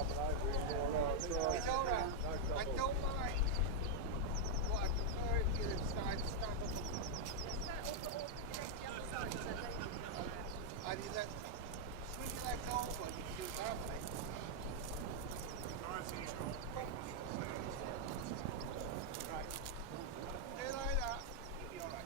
It's all right. I don't mind. What I prefer if you stand up and you let swing your legs over and you can do it that way. Right. Do it like that. You'll be all right.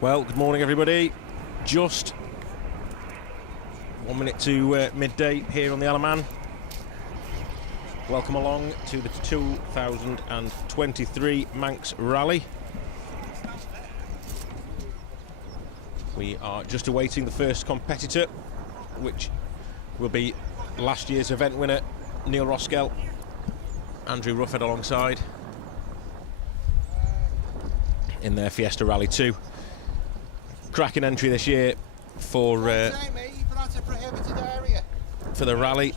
Well, good morning everybody. Just 1 minute to midday here on the Alaman. Welcome along to the 2023 Manx Rally. We are just awaiting the first competitor, which will be last year's event winner Neil Roskell, Andrew Rufford alongside in their Fiesta Rally 2. Cracking entry this year for the rally.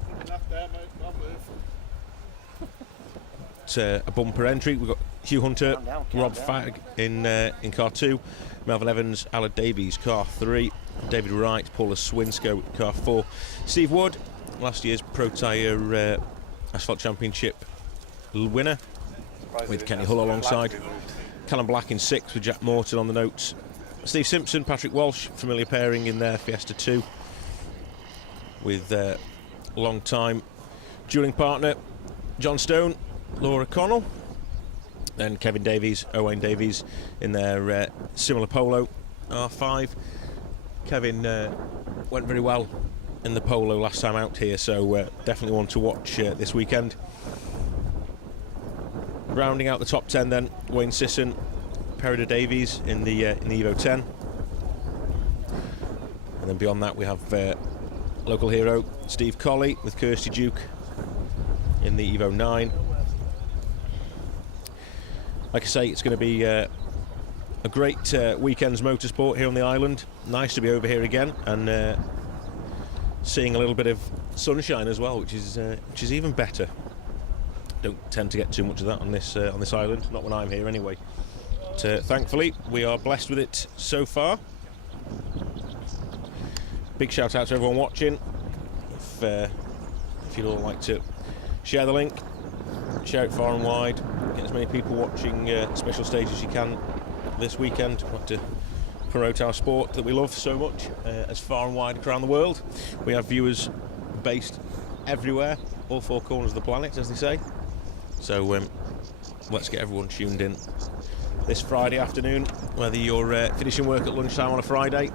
It's a bumper entry. We've got Hugh Hunter, Rob Fagg in car 2, Melvin Evans, Alan Davies car 3, David Wright, Paula Swinscoe car 4, Steve Wood, last year's Pro Tyre Asphalt Championship winner, with Kenny Hull alongside, Callum Black in 6th with Jack Morton on the notes, Steve Simpson, Patrick Walsh, familiar pairing in their Fiesta 2 with long time dueling partner John Stone, Laura Connell, then Kevin Davies, Owain Davies in their similar Polo R5. Kevin went very well in the Polo last time out here, so definitely one to watch this weekend. Rounding out the top 10 then, Wayne Sisson, Perida Davies in the Evo 10, and then beyond that we have local hero Steve Colley with Kirsty Duke in the Evo 9. Like I say, it's going to be a great weekend's motorsport here on the island. Nice to be over here again and seeing a little bit of sunshine as well, which is even better. Don't tend to get too much of that on this island, not when I'm here anyway. But thankfully, we are blessed with it so far. Big shout out to everyone watching. If you'd all like to share the link, share it far and wide, get as many people watching special stage as you can this weekend. We have to promote our sport that we love so much as far and wide around the world. We have viewers based everywhere, all four corners of the planet, as they say. So let's get everyone tuned in this Friday afternoon, whether you're finishing work at lunchtime on a Friday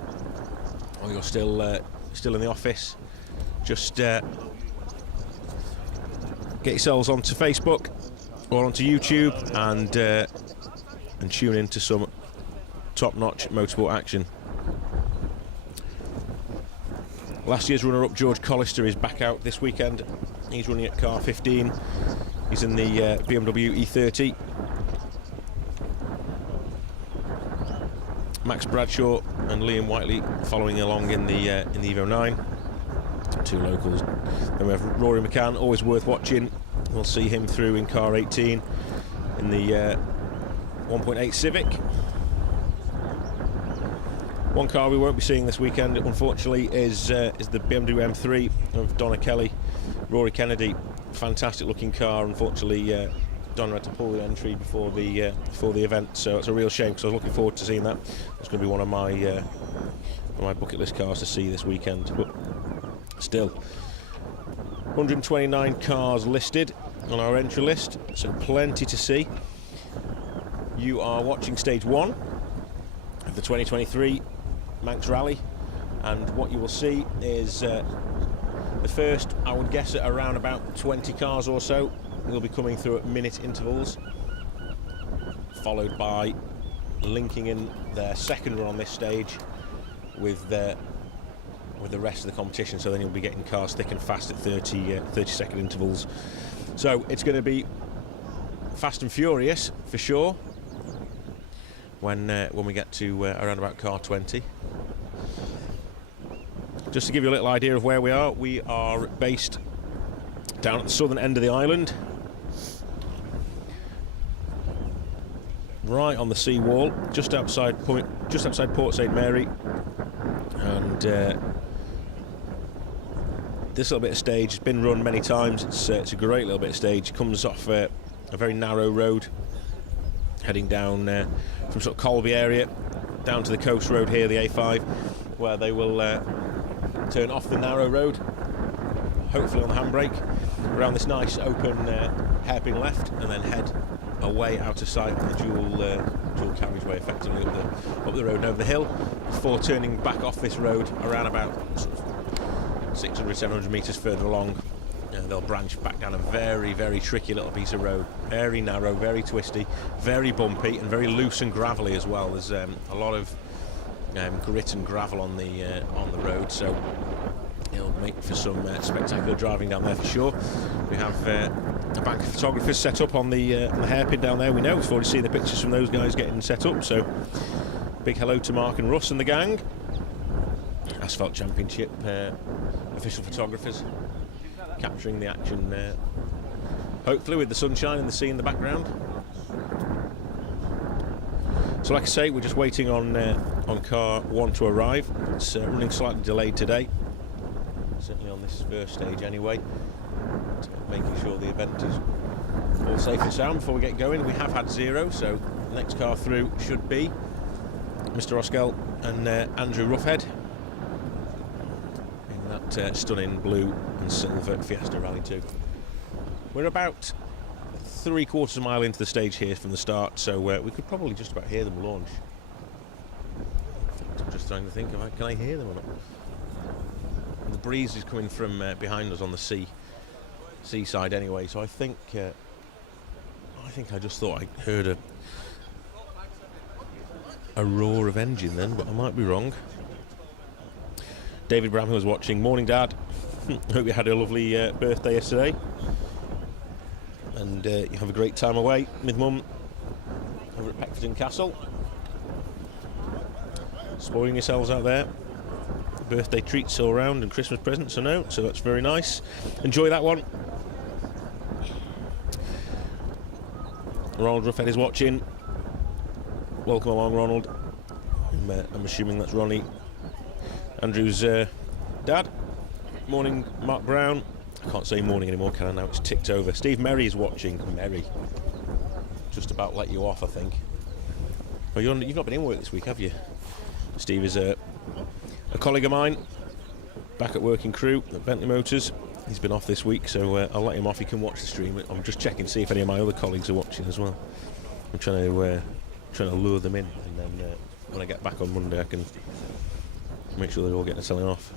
or you're still in the office. Just get yourselves onto Facebook or onto YouTube and tune into some top-notch motorsport action. Last year's runner-up George Collister is back out this weekend. He's running at car 15. He's in the BMW E30. Max Bradshaw and Liam Whiteley following along in the Evo 9. Two locals. Then we have Rory McCann, always worth watching. We'll see him through in car 18 in the 1.8 Civic. One car we won't be seeing this weekend, unfortunately, is the BMW M3 of Donna Kelly, Rory Kennedy. Fantastic looking car. Unfortunately, Donna had to pull the entry before the event, so it's a real shame because I was looking forward to seeing that. It's going to be one of my bucket list cars to see this weekend. But still, 129 cars listed on our entry list, so plenty to see. You are watching stage 1 of the 2023 Manx Rally, and what you will see is the first, I would guess, at around about 20 cars or so will be coming through at minute intervals, followed by linking in their second run on this stage with the rest of the competition. So then you'll be getting cars thick and fast at 30-second intervals. So it's going to be fast and furious for sure when we get to around about car 20. Just to give you a little idea of where we are based down at the southern end of the island, right on the sea wall, just outside Port St Mary, and this little bit of stage has been run many times. It's a great little bit of stage. It comes off a very narrow road, heading down from sort of Colby area down to the coast road here, the A5, where they will turn off the narrow road, hopefully on the handbrake, around this nice open hairpin left, and then head away out of sight on the dual carriageway, effectively up the road and over the hill, before turning back off this road around about 600, 700 metres further along. They'll branch back down a very, very tricky little piece of road, very narrow, very twisty, very bumpy, and very loose and gravelly as well. There's a lot of grit and gravel on the road, so it'll make for some spectacular driving down there for sure. We have a bank of photographers set up on the hairpin down there. We know we've already seen the pictures from those guys getting set up, so big hello to Mark and Russ and the gang. Asphalt Championship official photographers capturing the action, hopefully with the sunshine and the sea in the background. So like I say, we're just waiting on car 1 to arrive. It's running slightly delayed today, certainly on this first stage anyway, making sure the event is all safe and sound before we get going. We have had 0, so the next car through should be Mr. Roskell and Andrew Roughhead in that stunning blue and silver Fiesta Rally 2. We're about 3/4 of a mile into the stage here from the start, so we could probably just about hear them launch. I'm just trying to think, can I hear them or not? And the breeze is coming from behind us on the seaside anyway, so I think I just thought I heard a roar of engine then, but I might be wrong. David Bramhill was watching. Morning, Dad. Hope you had a lovely birthday yesterday, and you have a great time away with Mum over at Peckforton Castle. Spoiling yourselves out there. Birthday treats all round and Christmas presents, I know, so that's very nice. Enjoy that one. Ronald Roughhead is watching. Welcome along, Ronald. I'm assuming that's Ronnie, Andrew's dad. Morning, Mark Brown. I can't say morning anymore, can I now? It's ticked over. Steve Merry is watching. Merry. Just about let you off, I think. Well, you've not been in work this week, have you? Steve is a colleague of mine, back at working crew at Bentley Motors. He's been off this week, so I'll let him off. He can watch the stream. I'm just checking to see if any of my other colleagues are watching as well. I'm trying to lure them in, and then when I get back on Monday, I can make sure they're all getting a telling off.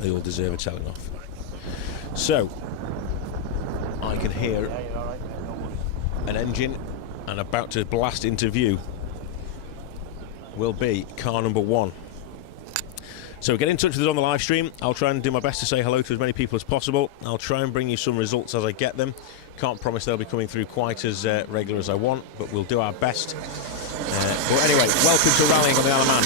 They all deserve a telling off. So I can hear an engine, and about to blast into view will be car number 1. So get in touch with us on the live stream. I'll try and do my best to say hello to as many people as possible. I'll try and bring you some results as I get them. Can't promise they'll be coming through quite as regular as I want, but we'll do our best. But anyway, welcome to rallying on the Isle of Man.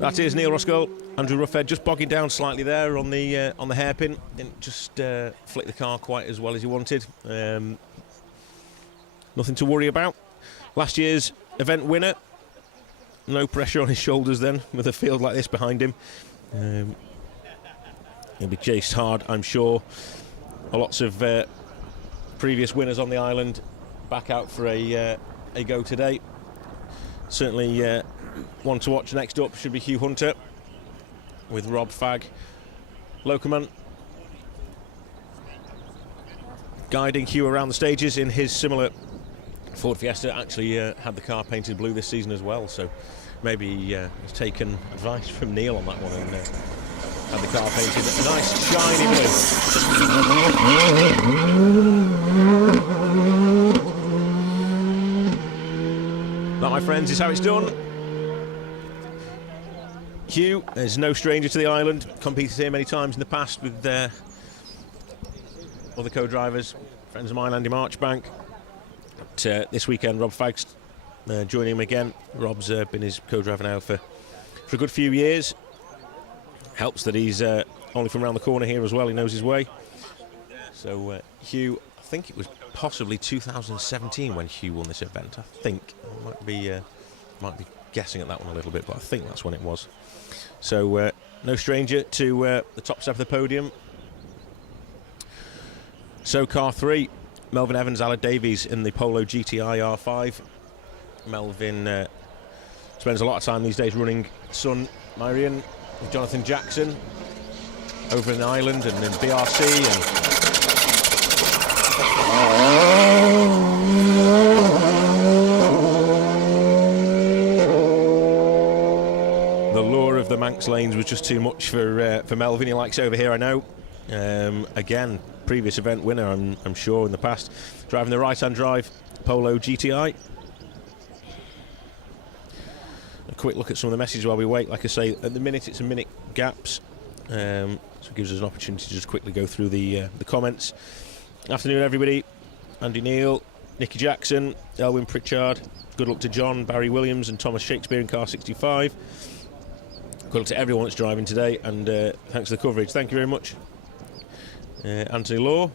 That is Neil Roskell, Andrew Roughhead, just bogging down slightly there on the hairpin. Didn't just flick the car quite as well as he wanted. Nothing to worry about. Last year's event winner. No pressure on his shoulders then, with a field like this behind him. He'll be chased hard, I'm sure. Lots of previous winners on the island back out for a go today. Certainly one to watch next up should be Hugh Hunter with Rob Fagg, Locoman, guiding Hugh around the stages in his similar Ford Fiesta. Actually had the car painted blue this season as well, so maybe he's taken advice from Neil on that one and had the car painted a nice shiny blue. That, my friends, is how it's done. Hugh is no stranger to the island, competed here many times in the past with other co-drivers, friends of mine, Andy Marchbank. But, this weekend, Rob Fagg's joining him again. Rob's been his co-driver now for a good few years. Helps that he's only from around the corner here as well. He knows his way. So Hugh, I think it was possibly 2017 when Hugh won this event. I think I might be guessing at that one a little bit, but I think that's when it was. So no stranger to the top step of the podium. So car 3, Melvin Evans, Aled Davies in the Polo GTI R5. Melvin spends a lot of time these days running son Marion with Jonathan Jackson over in Ireland and in BRC. The lure of the Manx lanes was just too much for Melvin. He likes over here, I know. Again, previous event winner, I'm sure, in the past. Driving the right-hand drive Polo GTI. A quick look at some of the messages while we wait. Like I say, at the minute it's a minute gaps, so it gives us an opportunity to just quickly go through the comments. Afternoon, everybody. Andy Neal, Nicky Jackson, Elwyn Pritchard. Good luck to John, Barry Williams, and Thomas Shakespeare in car 65. Good luck to everyone that's driving today, and thanks for the coverage. Thank you very much. Anthony Law,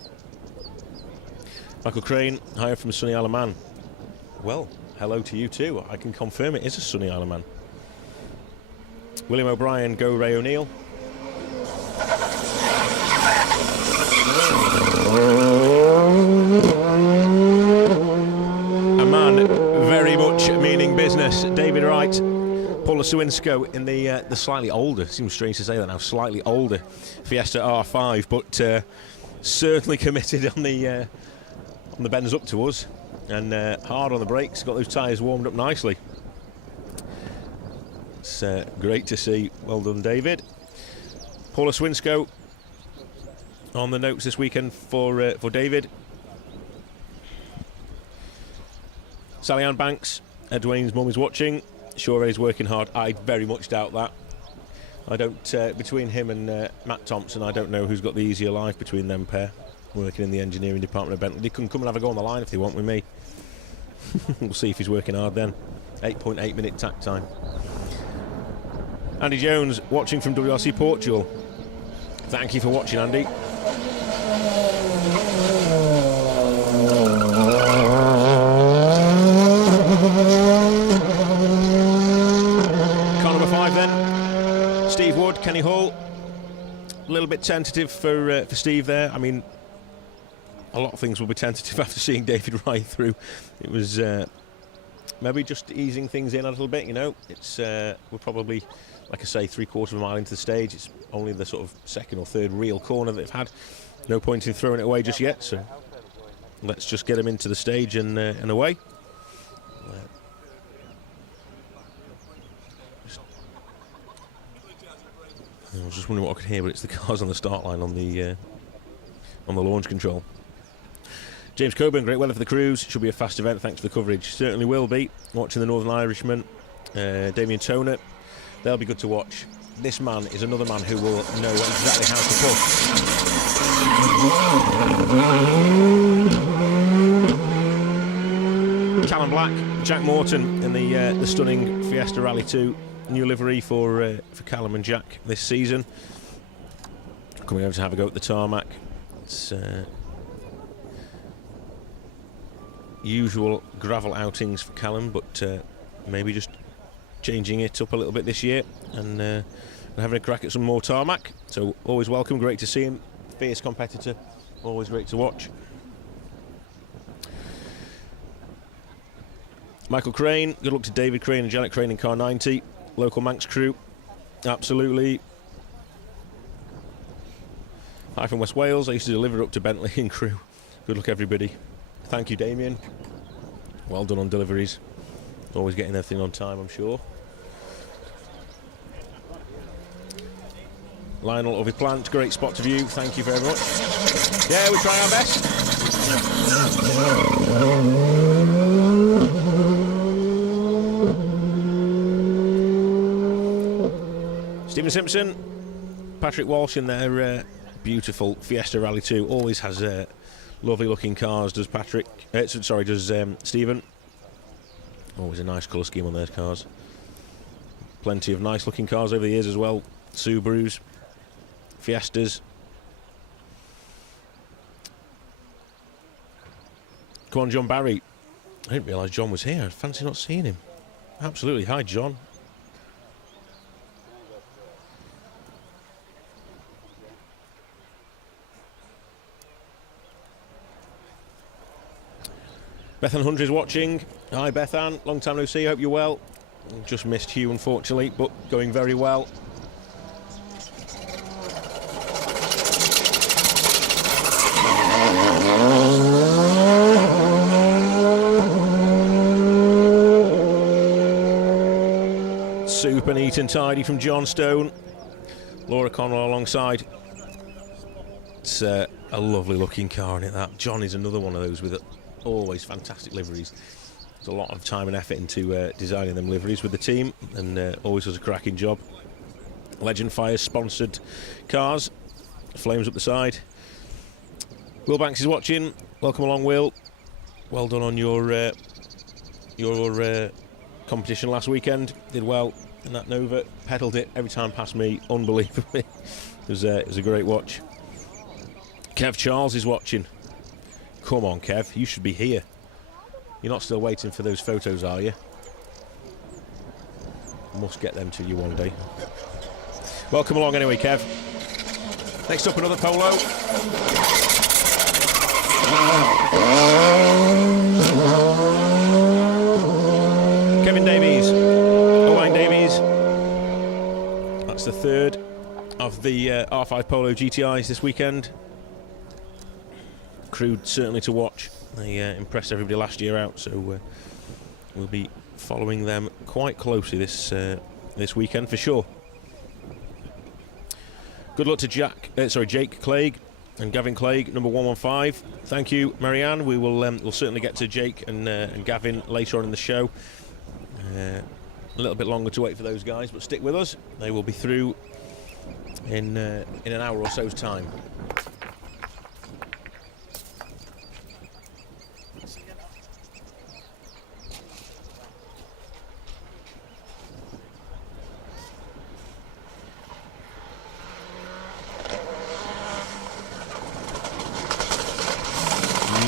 Michael Crane, hi from sunny Isle of Man. Well, hello to you too. I can confirm it is a sunny Isle of Man. William O'Brien, go Ray O'Neill. A man very much meaning business. David Wright, Paula Sawinsko in the slightly older, seems strange to say that now, slightly older Fiesta R5, but certainly committed on the bends up to us, and hard on the brakes. Got those tyres warmed up nicely. It's great to see. Well done, David. Paula Sawinsko on the notes this weekend for David. Sally Ann Banks, Dwayne's mum is watching. Sure he's working hard. I very much doubt that. I don't, between him and Matt Thompson, I don't know who's got the easier life between them pair, working in the engineering department of Bentley. They can come and have a go on the line if they want with me. We'll see if he's working hard then. 8.8 minute tack time. Andy Jones, watching from WRC Portugal. Thank you for watching, Andy. Car number 5 then. Steve Wood, Kenny Hall. A little bit tentative for Steve there. I mean, a lot of things will be tentative after seeing David Wright through. It was maybe just easing things in a little bit, you know. It's we're probably, like I say, 3/4 of a mile into the stage. It's only the sort of second or third real corner that they've had. No point in throwing it away just yet, so let's just get them into the stage and away. I was just wondering what I could hear, but it's the cars on the start line on the launch control. James Coburn, great weather for the cruise. Should be a fast event, thanks for the coverage. Certainly will be. Watching the Northern Irishman, Damien Toner, they'll be good to watch. This man is another man who will know exactly how to push. Callum Black, Jack Morton in the stunning Fiesta Rally 2 new livery for Callum and Jack this season. Coming over to have a go at the tarmac. It's usual gravel outings for Callum, but maybe just changing it up a little bit this year and having a crack at some more tarmac. So always welcome, great to see him. Fierce competitor, always great to watch. Michael Crane, good luck to David Crane and Janet Crane in car 90. Local Manx crew, absolutely. Hi from West Wales, I used to deliver up to Bentley in crew. Good luck everybody. Thank you, Damien. Well done on deliveries. Always getting everything on time, I'm sure. Lionel of his plant, great spot to view. Thank you very much. Yeah, we try our best. Stephen Simpson, Patrick Walsh in their beautiful Fiesta Rally 2. Always has lovely looking cars, does Patrick. Does Stephen. Always a nice colour scheme on those cars. Plenty of nice looking cars over the years as well. Subarus, Fiestas. Come on, John Barry. I didn't realise John was here. I fancy not seeing him. Absolutely. Hi, John. Bethan Hunter is watching. Hi, Bethan. Long time no see. Hope you're well. Just missed Hugh, unfortunately, but going very well. Super neat and tidy from John Stone. Laura Conwell alongside. It's a lovely looking car, isn't it, that? John is another one of those with always fantastic liveries. There's a lot of time and effort into designing them liveries with the team, and always does a cracking job. Legend Fires sponsored cars. Flames up the side. Will Banks is watching. Welcome along, Will. Well done on your competition last weekend. Did well in that Nova. Pedalled it every time past me. Unbelievably. It was a great watch. Kev Charles is watching. Come on, Kev. You should be here. You're not still waiting for those photos, are you? Must get them to you one day. Welcome along anyway, Kev. Next up, another Polo. Kevin Davies. Owain Davies. That's the third of the R5 Polo GTIs this weekend. Crude certainly to watch. They impressed everybody last year out, so we'll be following them quite closely this weekend for sure. Good luck to Jake Clegg and Gavin Clegg, number 115. Thank you, Marianne. We will we'll certainly get to Jake and Gavin later on in the show. A little bit longer to wait for those guys, but stick with us. They will be through in an hour or so's time.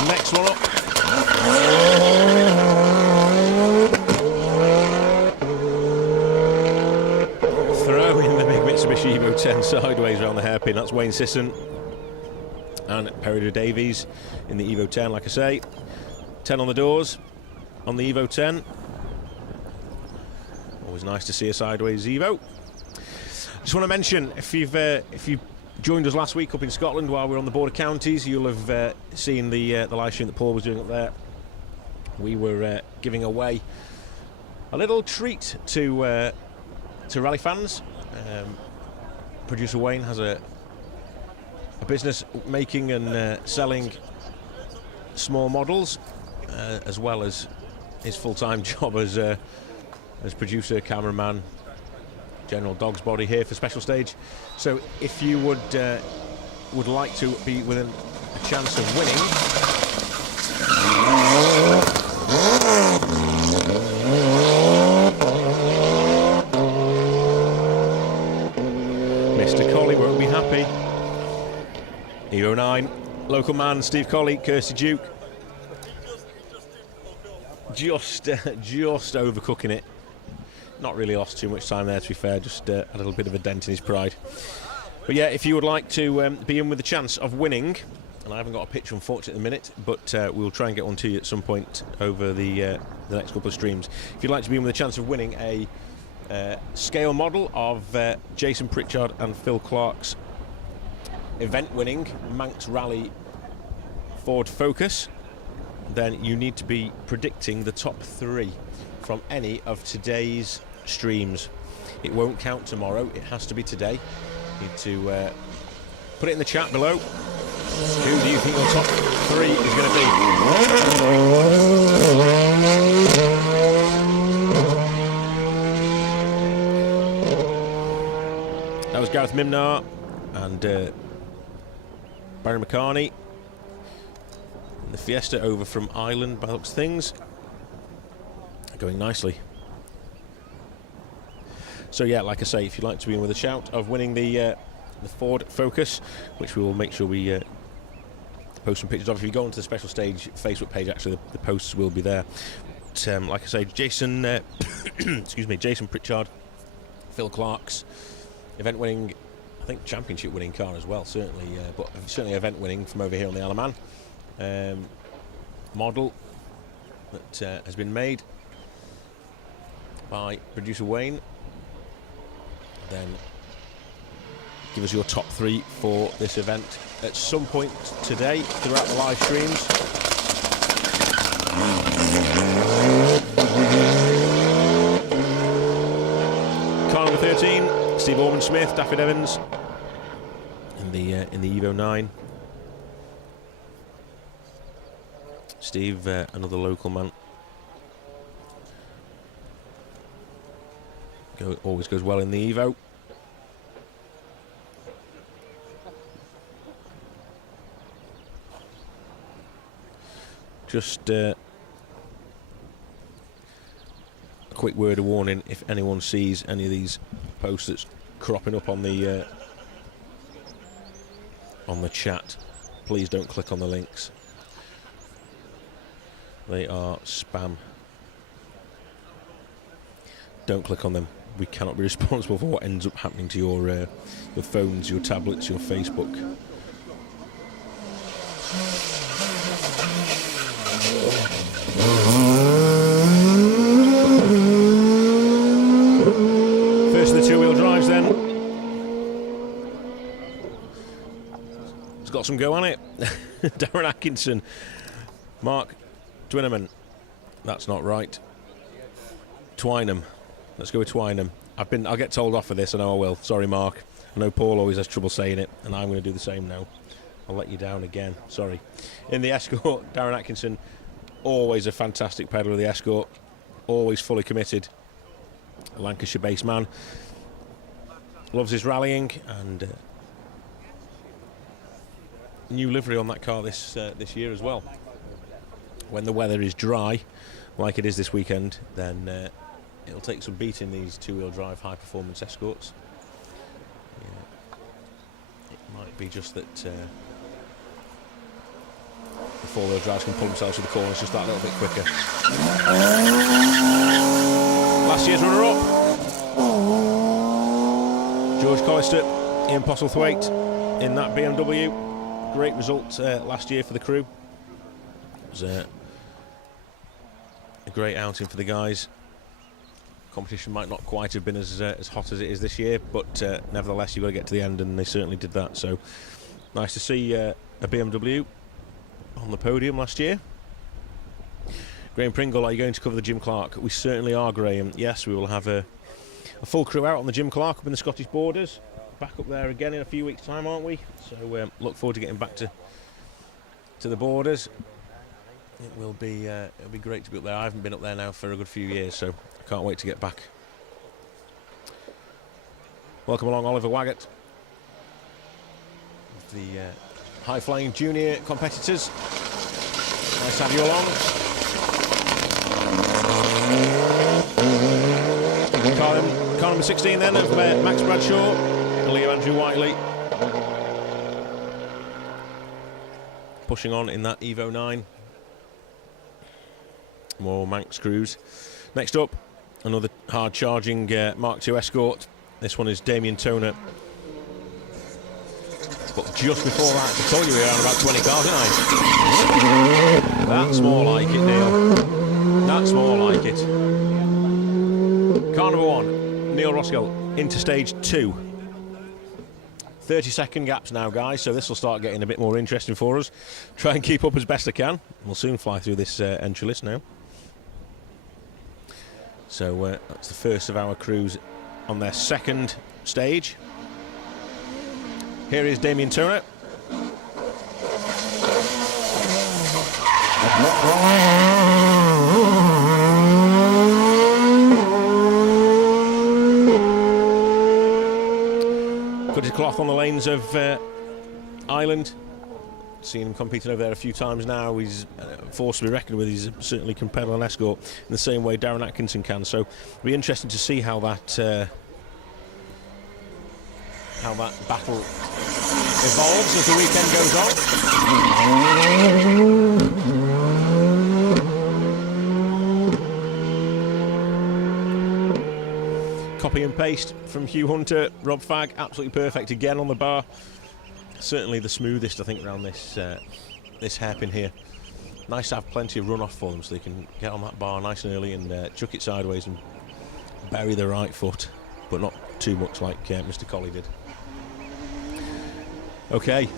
Next one up. Throwing the big Mitsubishi Evo 10 sideways around the hairpin. That's Wayne Sisson and Pereira Davies in the Evo 10, like I say. 10 on the doors on the Evo 10. Always nice to see a sideways Evo. Just want to mention, if you joined us last week up in Scotland while we were on the border counties, you'll have seen the live stream that Paul was doing up there. We were giving away a little treat to rally fans. Producer Wayne has a business making and selling small models, as well as his full-time job as producer, cameraman, general dog's body here for Special Stage. So if you would like to be within a chance of winning, Mr. Colley won't be happy. Evo 9, local man Steve Colley, Kirsty Duke, just overcooking it. Not really lost too much time there, to be fair, just a little bit of a dent in his pride. But yeah, if you would like to be in with the chance of winning, and I haven't got a picture unfortunately at the minute, but we'll try and get one to you at some point over the next couple of streams. If you'd like to be in with a chance of winning a scale model of Jason Pritchard and Phil Clark's event-winning Manx Rally Ford Focus, then you need to be predicting the top 3 from any of today's streams. It won't count tomorrow, it has to be today. You need to put it in the chat below. Who do you think your top 3 is going to be? That was Gareth Mimnar and Barry McCarney. The Fiesta over from Ireland by the looks of things. going nicely. So yeah, like I say, if you'd like to be in with a shout of winning the Ford Focus, which we will make sure we post some pictures of. If you go onto the special stage Facebook page, actually the posts will be there. But, like I say, Jason, excuse me, Jason Pritchard, Phil Clark's event-winning, I think championship-winning car as well, certainly, but certainly event-winning from over here on the Isle of Man. Model that has been made by producer Wayne. Then give us your top 3 for this event at some point today throughout the live streams. Car number 13, Steve Orman-Smith, Daffyd Evans in the Evo 9. Steve, another local man. Always goes well in the Evo. Just a quick word of warning: if anyone sees any of these posts that's cropping up on the chat, please don't click on the links. They are spam. Don't click on them. We cannot be responsible for what ends up happening to your phones, your tablets, your Facebook. First of the two-wheel drives then. It's got some go on it. Darren Atkinson, Mark Dwinneman. That's not right. Twynham. Let's go with Twynham. I'll get told off for this, I know I will. Sorry, Mark. I know Paul always has trouble saying it, and I'm going to do the same now. I'll let you down again. Sorry. In the Escort, Darren Atkinson, always a fantastic peddler of the Escort, always fully committed. A Lancashire-based man. Loves his rallying, and new livery on that car this year as well. When the weather is dry, like it is this weekend, then it'll take some beating, these two-wheel drive high-performance Escorts. Yeah. It might be just that the four-wheel drives can pull themselves to the corners just that little bit quicker. Last year's runner-up, George Collister, Ian Postlethwaite in that BMW. Great result last year for the crew. It was a great outing for the guys. Competition might not quite have been as hot as it is this year, but nevertheless you've got to get to the end, and they certainly did that. So nice to see a BMW on the podium last year. Graham Pringle, are you going to cover the Jim Clark? We certainly are, Graham. Yes, we will have a full crew out on the Jim Clark up in the Scottish borders. Back up there again in a few weeks' time, aren't we? So look forward to getting back to the borders. It will be it'll be great to be up there. I haven't been up there now for a good few years, so I can't wait to get back. Welcome along, Oliver Waggett. The high-flying junior competitors. Nice to have you along. Car number 16 then of Max Bradshaw and Leo Andrew Whiteley. Pushing on in that Evo 9. More Manx crews. Next up, another hard-charging Mark II Escort. This one is Damien Toner. But just before that, I told you we were around about 20 cars, didn't I? That's more like it, Neil. That's more like it. Car number 1, Neil Roskell, into stage 2. 30-second gaps now, guys, so this will start getting a bit more interesting for us. Try and keep up as best I can. We'll soon fly through this entry list now. So that's the first of our crews on their second stage. Here is Damien Toner. Cut his cloth on the lanes of Ireland seen him competing over there a few times now. He's a force to be reckoned with. He's certainly can pedal an Escort in the same way Darren Atkinson can. So it'll be interesting to see how that battle evolves as the weekend goes on. Copy and paste from Hugh Hunter. Rob Fagg, absolutely perfect again on the bar. Certainly the smoothest, I think, around this this hairpin here. Nice to have plenty of runoff for them so they can get on that bar nice and early and chuck it sideways and bury the right foot, but not too much like Mr. Colley did. Okay.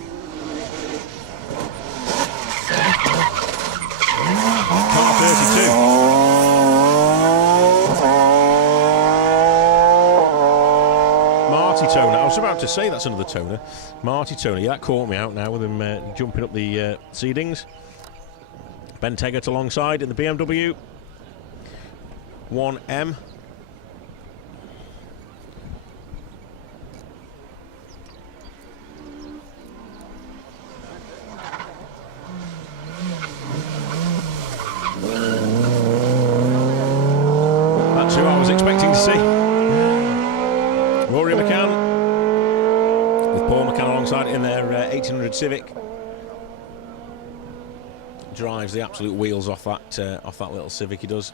Car 32. Toner. I was about to say that's another toner. Marty Toner. Yeah, that caught me out now with him jumping up the seedings. Ben Teggart alongside in the BMW 1M. That's who I was expecting to see. Rory McCann with Paul McCann alongside in their 1800 Civic. Drives the absolute wheels off that little Civic, he does.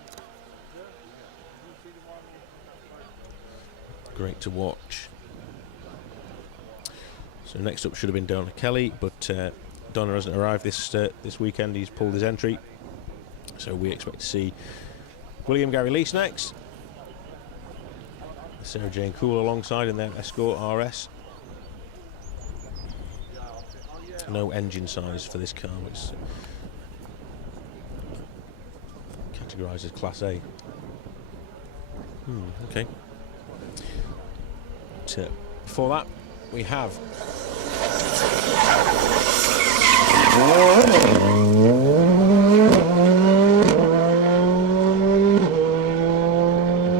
Great to watch. So next up should have been Donna Kelly, but Donna hasn't arrived this weekend. He's pulled his entry, so we expect to see William Gary Lease next. Sarah Jane Cool alongside in their Escort RS. No engine size for this car, which categorised as Class A. Okay. But, before that, we have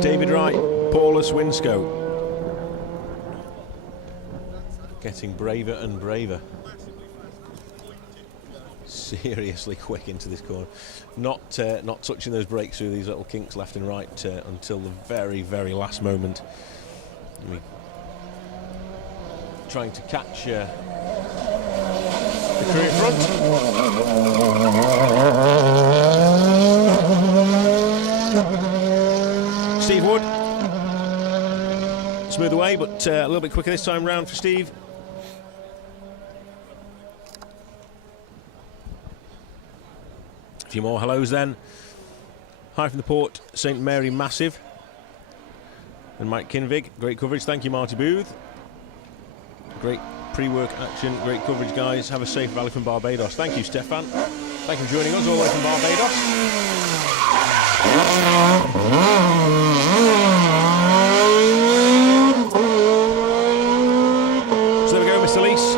David Wright, Paula Swinscoe, getting braver and braver. Seriously quick into this corner, not touching those brakes through these little kinks left and right until the very, very last moment. Trying to catch the crew in front. Steve Wood, smooth away, but a little bit quicker this time round for Steve. A few more hellos then. Hi from the port, St Mary Massive. And Mike Kinvig, great coverage. Thank you, Marty Booth. Great pre-work action, great coverage, guys. Have a safe rally from Barbados. Thank you, Stefan. Thank you for joining us all the way from Barbados. So there we go, Mr. Lease.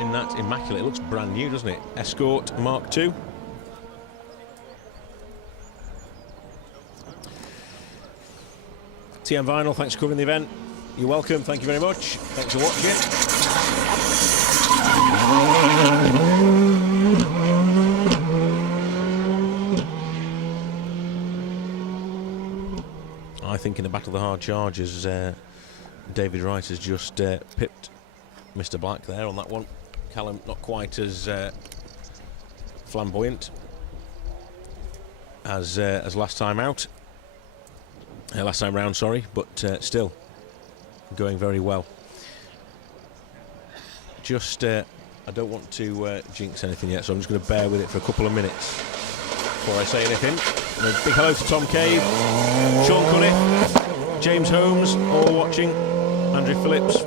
In that immaculate, it looks brand new, doesn't it? Escort Mark II. TM Vinyl, thanks for covering the event. You're welcome, thank you very much. Thanks for watching. I think in the Battle of the Hard Chargers, David Wright has just pipped Mr. Black there on that one. Callum not quite as flamboyant as last time out. Last time round, sorry, but still going very well. Just, I don't want to jinx anything yet, so I'm just going to bear with it for a couple of minutes before I say anything. And a big hello to Tom Cave, Sean Cunniff, James Holmes, all watching, Andrew Phillips,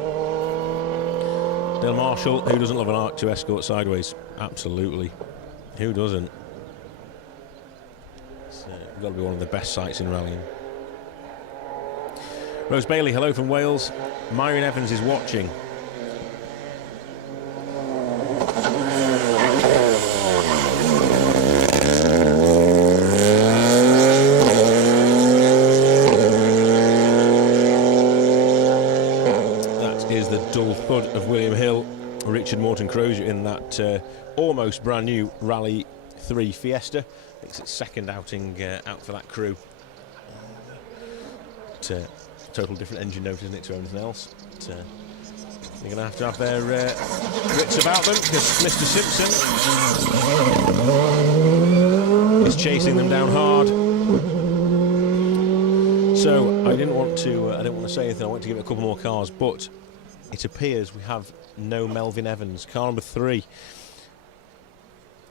Dale Marshall. Who doesn't love an Arc 2 Escort sideways? Absolutely. Who doesn't? It's got to be one of the best sights in rallying. Rose Bailey, hello from Wales. Myron Evans is watching. That is the dull thud of William Hill. Richard Richard Morton Crozier in that almost brand new Rally 3 Fiesta. It's its second outing out for that crew. Total different engine note, isn't it, to everything else? They're going to have their wits about them, because Mr. Simpson is chasing them down hard. So I didn't want to say anything. I want to give it a couple more cars, but it appears we have no Melvin Evans. Car number 3,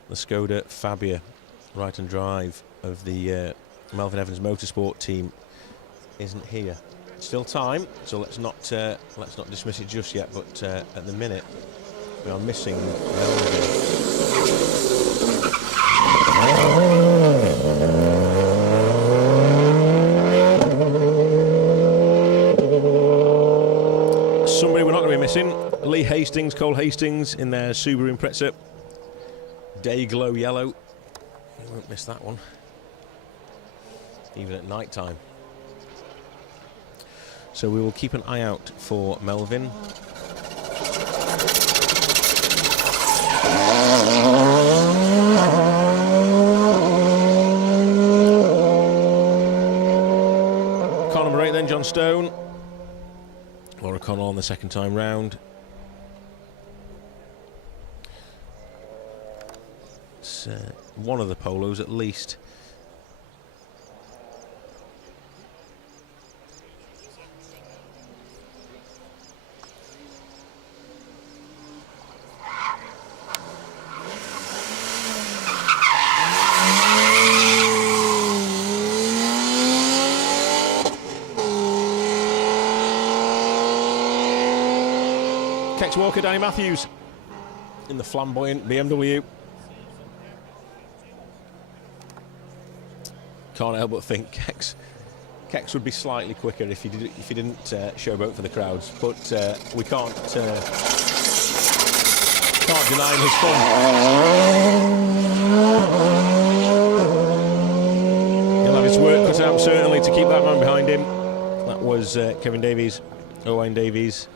the Skoda Fabia, right and drive of the Melvin Evans Motorsport team, isn't here. Still time, so let's not dismiss it just yet. But at the minute, we are missing Melvin. Somebody we're not going to be missing: Lee Hastings, Cole Hastings in their Subaru Impreza, day glow yellow. We won't miss that one, even at night time. So we will keep an eye out for Melvin. Car number 8 then, John Stone. Laura Connell on the second time round. It's one of the Polos at least. Kex Walker, Danny Matthews in the flamboyant BMW. Can't help but think Kex would be slightly quicker if he didn't showboat for the crowds, but we can't deny him his fun. He'll have his work cut out certainly to keep that man behind him. That was Kevin Davies, Owain Davies.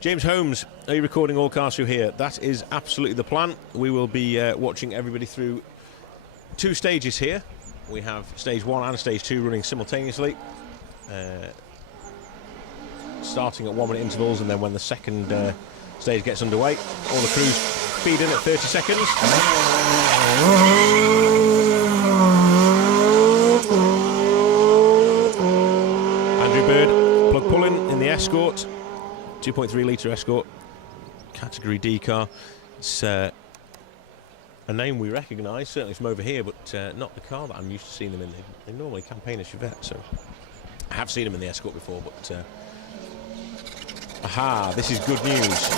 James Holmes, are you recording all cars through here? That is absolutely the plan. We will be watching everybody through 2 stages here. We have stage 1 and stage 2 running simultaneously, starting at 1-minute intervals, and then when the second stage gets underway, all the crews feed in at 30 seconds. Andrew Bird, plug pulling in the Escort. 2.3 litre Escort, category D car. It's a name we recognise, certainly from over here, but not the car that I'm used to seeing them in. They normally campaign a Chevette, so I have seen them in the Escort before, but aha, this is good news.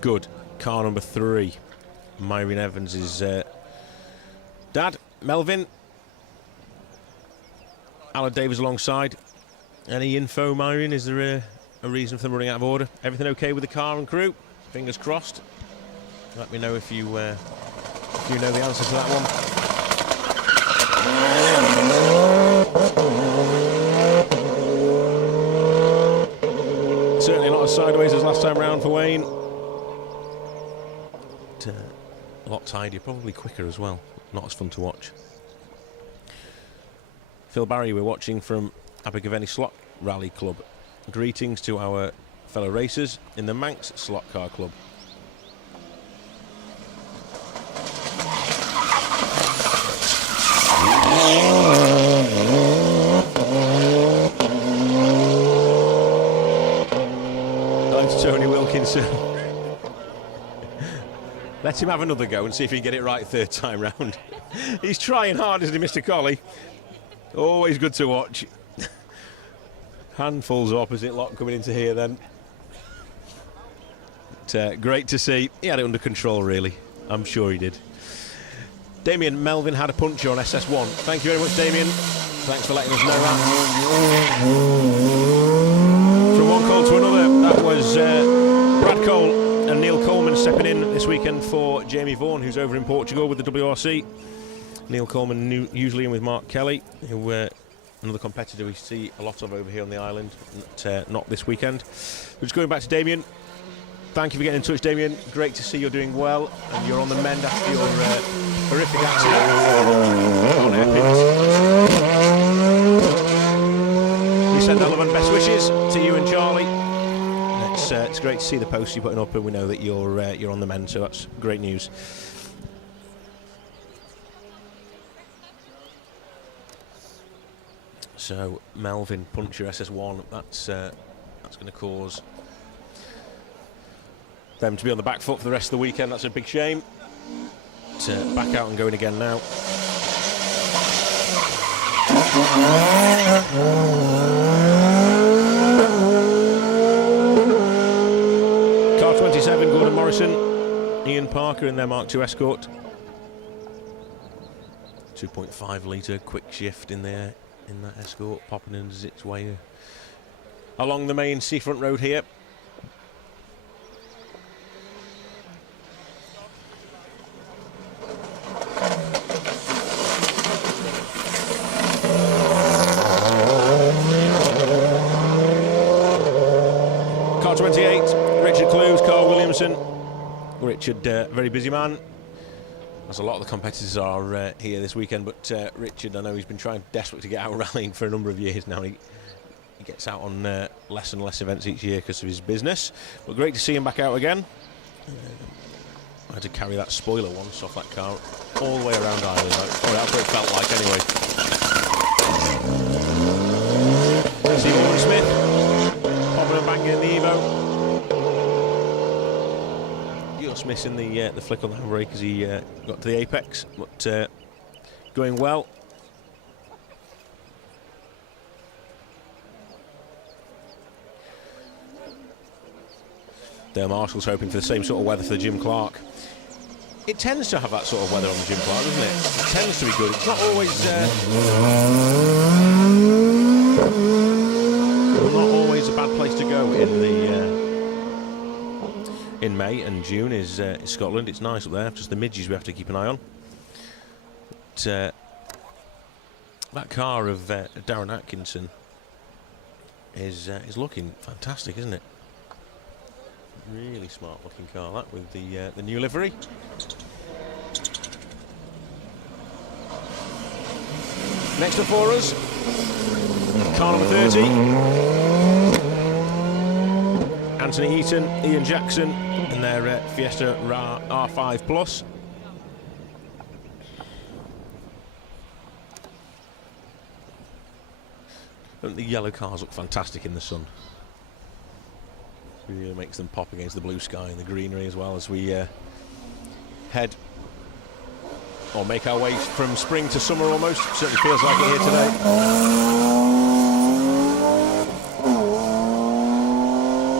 Good. Car number 3, Myron Evans' dad, Melvin. Alan Davies alongside. Any info, Myron? Is there a reason for them running out of order? Everything okay with the car and crew? Fingers crossed. Let me know if you know the answer to that one. Certainly not as sideways as last time round for Wayne. A lot tidier, probably quicker as well. Not as fun to watch. Phil Barry, we're watching from Abergavenny Slot Rally Club. Greetings to our fellow racers in the Manx Slot Car Club. Hello to Tony Wilkinson. Let him have another go and see if he can get it right 3rd time round. He's trying hard, isn't he, Mr. Colley? Always good to watch. Handfuls of opposite lot coming into here then. But, great to see. He had it under control, really. I'm sure he did. Damien, Melvin had a puncture on SS1. Thank you very much, Damien. Thanks for letting us know that. From one call to another, that was Brad Cole and Neil Coleman stepping in this weekend for Jamie Vaughan, who's over in Portugal with the WRC. Neil Coleman usually in with Mark Kelly, who another competitor we see a lot of over here on the island, not this weekend. We're just going back to Damien. Thank you for getting in touch, Damien. Great to see you're doing well and you're on the mend after your horrific accident on hairpins. We send our love and best wishes to you and Charlie. It's great to see the posts you're putting up, and we know that you're on the mend, so that's great news. So Melvin Puncher SS1, that's going to cause them to be on the back foot for the rest of the weekend. That's a big shame. Back out and going again now. Car 27, Gordon Morrison, Ian Parker in their Mark II Escort. 2.5 litre quick shift in there in that Escort, popping in its way along the main seafront road here. Car 28, Richard Clues, Carl Williamson. Richard, very busy man, as a lot of the competitors are here this weekend, but Richard, I know he's been trying desperately to get out rallying for a number of years now. He gets out on less and less events each year because of his business, but great to see him back out again. I had to carry that spoiler once off that car all the way around Ireland. Oh, that's what it felt like anyway. See Warren Smith popping and banging in the Evo. Just missing the flick on the handbrake as he got to the apex, but going well. Dale Marshall's hoping for the same sort of weather for Jim Clark. It tends to have that sort of weather on the Jim Clark, doesn't it? It tends to be good. It's not always a bad place to go in May and June is Scotland. It's nice up there, just the midges we have to keep an eye on. But, that car of Darren Atkinson is looking fantastic, isn't it? Really smart looking car, that, with the new livery. Next up for us, car number 30. Anthony Eaton, Ian Jackson in their Fiesta R5 Plus. Don't the yellow cars look fantastic in the sun? Really makes them pop against the blue sky and the greenery as well as we head or make our way from spring to summer almost. Certainly feels like it here today.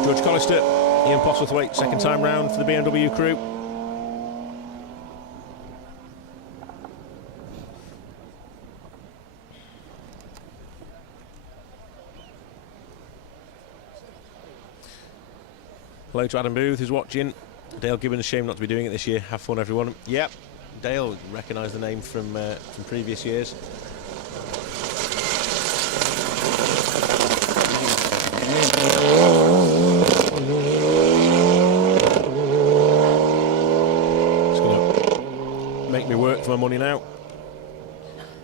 George Collister, Ian Postlethwaite, second time round for the BMW crew. Hello to Adam Booth, who's watching. Dale Gibbons, shame not to be doing it this year. Have fun, everyone. Yep, Dale recognised the name from previous years. It's going to make me work for my money now.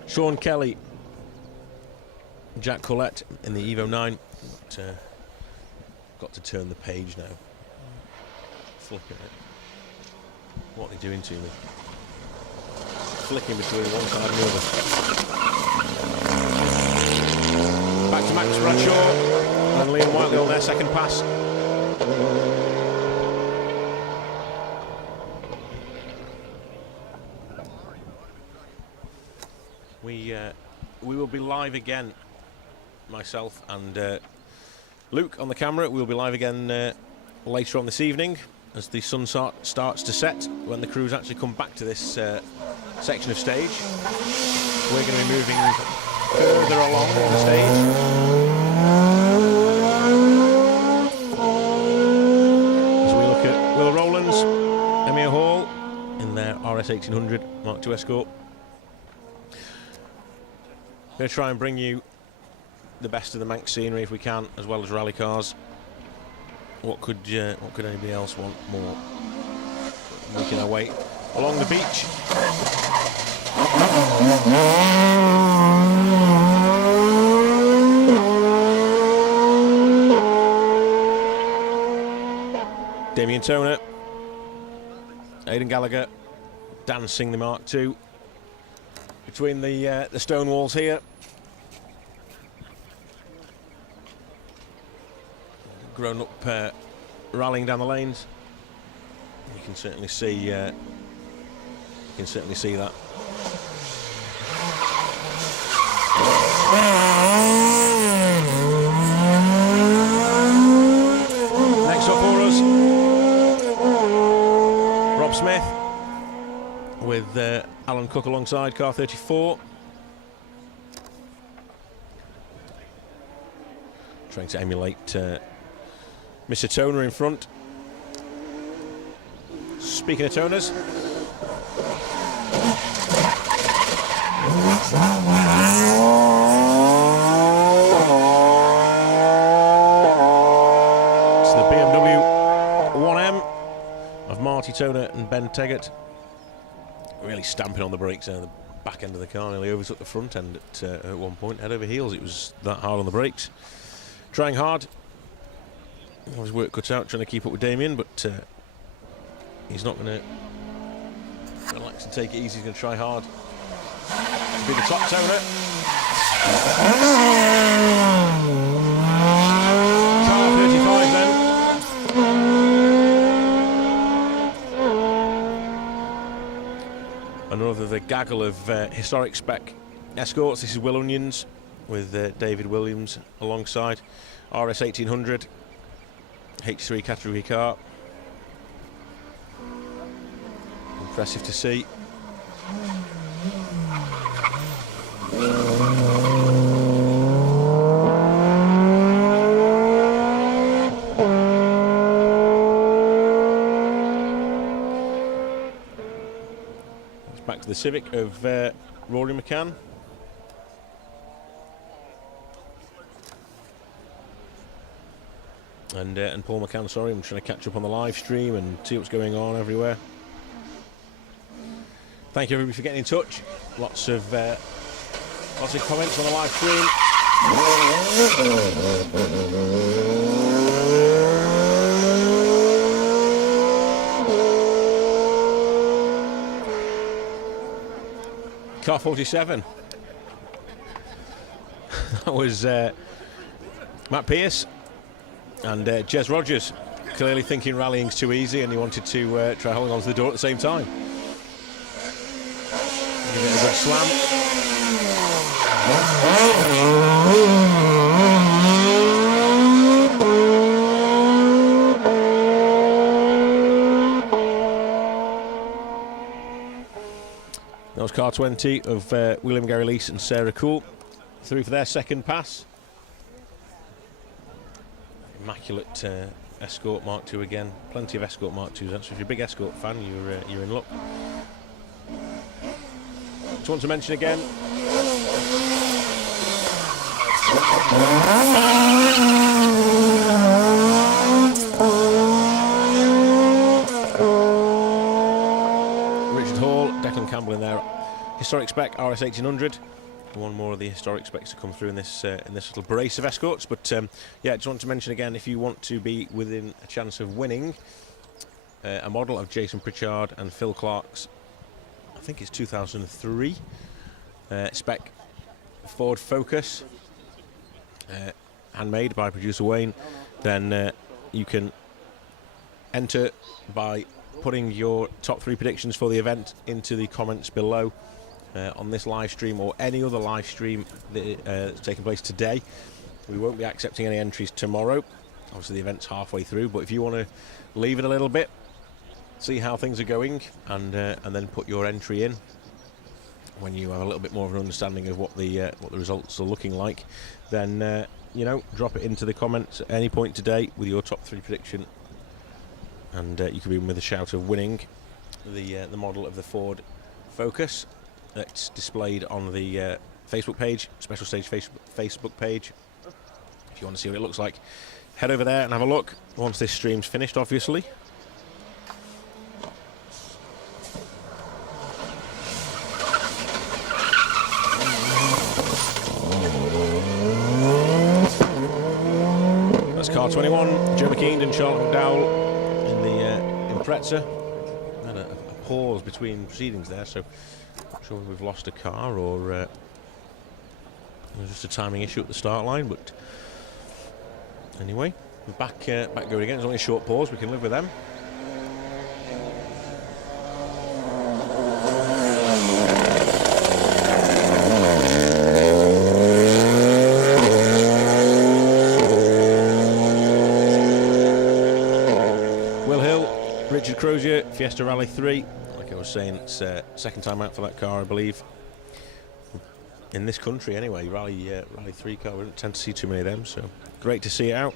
Sean Kelly, Jack Collette in the Evo 9. But, got to turn the page now. Flicking it. What are they doing to me? Flicking between one side and the other. Back to Max Bradshaw and Liam Whiteley on their second pass. We will be live again, myself and Luke on the camera. We'll be live again later on this evening as the sun starts to set, when the crews actually come back to this section of stage. We're going to be moving further along the stage. As we look at Will Rowlands 1800 Mark II Escort. Going to try and bring you the best of the Manx scenery if we can, as well as rally cars. What could anybody else want more? Making our way along the beach. Damien Toner, Aidan Gallagher, dancing the Mark II between the stone walls here. Grown up rallying down the lanes. You can certainly see. That. Next up for us, Rob Smith with Alan Cook alongside, car 34. Trying to emulate Mr. Toner in front. Speaking of toners, it's the BMW 1M of Marty Toner and Ben Teggart. Really stamping on the brakes there. The back end of the car nearly overtook the front end at one point. Head over heels, it was that hard on the brakes. Trying hard. His work cut out trying to keep up with Damien, but he's not going to relax and take it easy. He's going to try hard to be the top Toner. Car 35 then. Another of the gaggle of historic spec escorts. This is Will Onions with David Williams alongside. RS 1800 H3 category car. Impressive to see. It's back to the Civic of Rory McCann. And Paul McCann, sorry, I'm trying to catch up on the live stream and see what's going on everywhere. Thank you everybody for getting in touch. Lots of comments on the live stream. Car 47. That was Matt Pearce and Jez Rogers, clearly thinking rallying's too easy and he wanted to try holding on to the door at the same time. Give it a good slam. That was car 20 of William Gary Lease and Sarah Cool through for their second pass. Immaculate Escort Mark II again. Plenty of Escort Mark IIs. So if you're a big Escort fan, you're in luck. Just want to mention again. Richard Hall, Declan Campbell in there. Historic spec RS 1800. One more of the historic specs to come through in this little brace of escorts. But yeah, just want to mention again, if you want to be within a chance of winning a model of Jason Pritchard and Phil Clark's, I think it's 2003 spec Ford Focus, handmade by producer Wayne, then you can enter by putting your top 3 predictions for the event into the comments below. On this live stream or any other live stream that's taking place today. We won't be accepting any entries tomorrow. Obviously the event's halfway through, but if you want to leave it a little bit, see how things are going, and then put your entry in when you have a little bit more of an understanding of what the results are looking like, then you know, drop it into the comments at any point today with your top 3 prediction, and you could be in with a shout of winning the model of the Ford focus that's displayed on the Facebook page, Special Stage Facebook page. If you want to see what it looks like, head over there and have a look once this stream's finished, obviously. That's car 21, Joe McKean and Charlotte McDowell in the Impreza. Had a pause between proceedings there, so I'm not sure if we've lost a car or it was just a timing issue at the start line, but anyway, we're back going again. It's only a short pause, we can live with them. Will Hill, Richard Crozier, Fiesta Rally 3. Like I was saying, it's second time out for that car, I believe. In this country anyway, Rally 3 car, we don't tend to see too many of them, so great to see it out.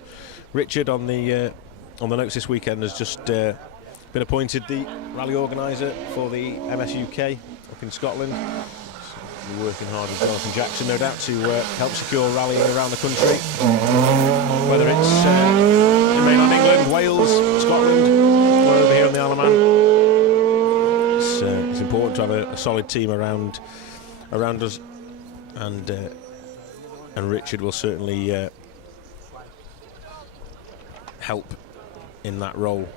Richard on the notes this weekend has just been appointed the rally organiser for the MS UK up in Scotland. So we're working hard with Jonathan Jackson, no doubt, to help secure rallying around the country, whether it's in mainland England, Wales, Scotland, or over here in the Isle of Man. It's important to have a solid team around us. And Richard will certainly help in that role.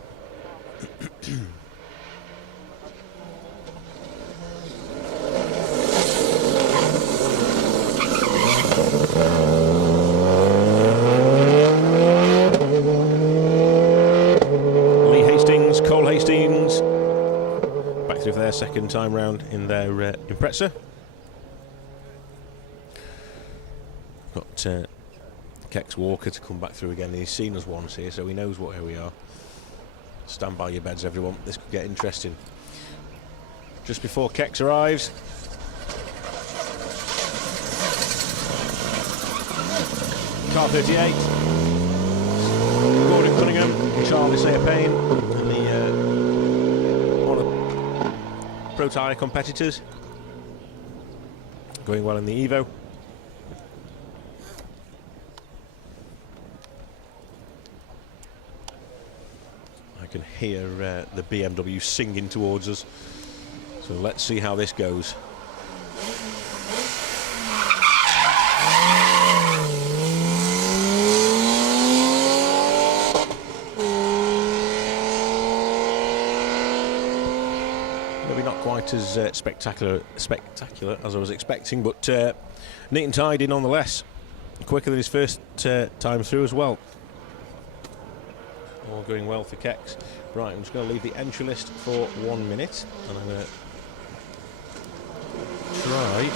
Lee Hastings, Cole Hastings, back through for their second time round in their Impreza. Got Kex Walker to come back through again. He's seen us once here, so he knows where we are. Stand by your beds, everyone. This could get interesting. Just before Kex arrives, car 38, Gordon Cunningham, Charlie Sayer Payne, and the Pro Tyre competitors. Going well in the Evo. I can hear the BMW singing towards us, so let's see how this goes. Maybe not quite as spectacular as I was expecting, but neat and tidy nonetheless. Quicker than his first time through as well. All going well for Kex. Right, I'm just going to leave the entry list for 1 minute, and I'm going to try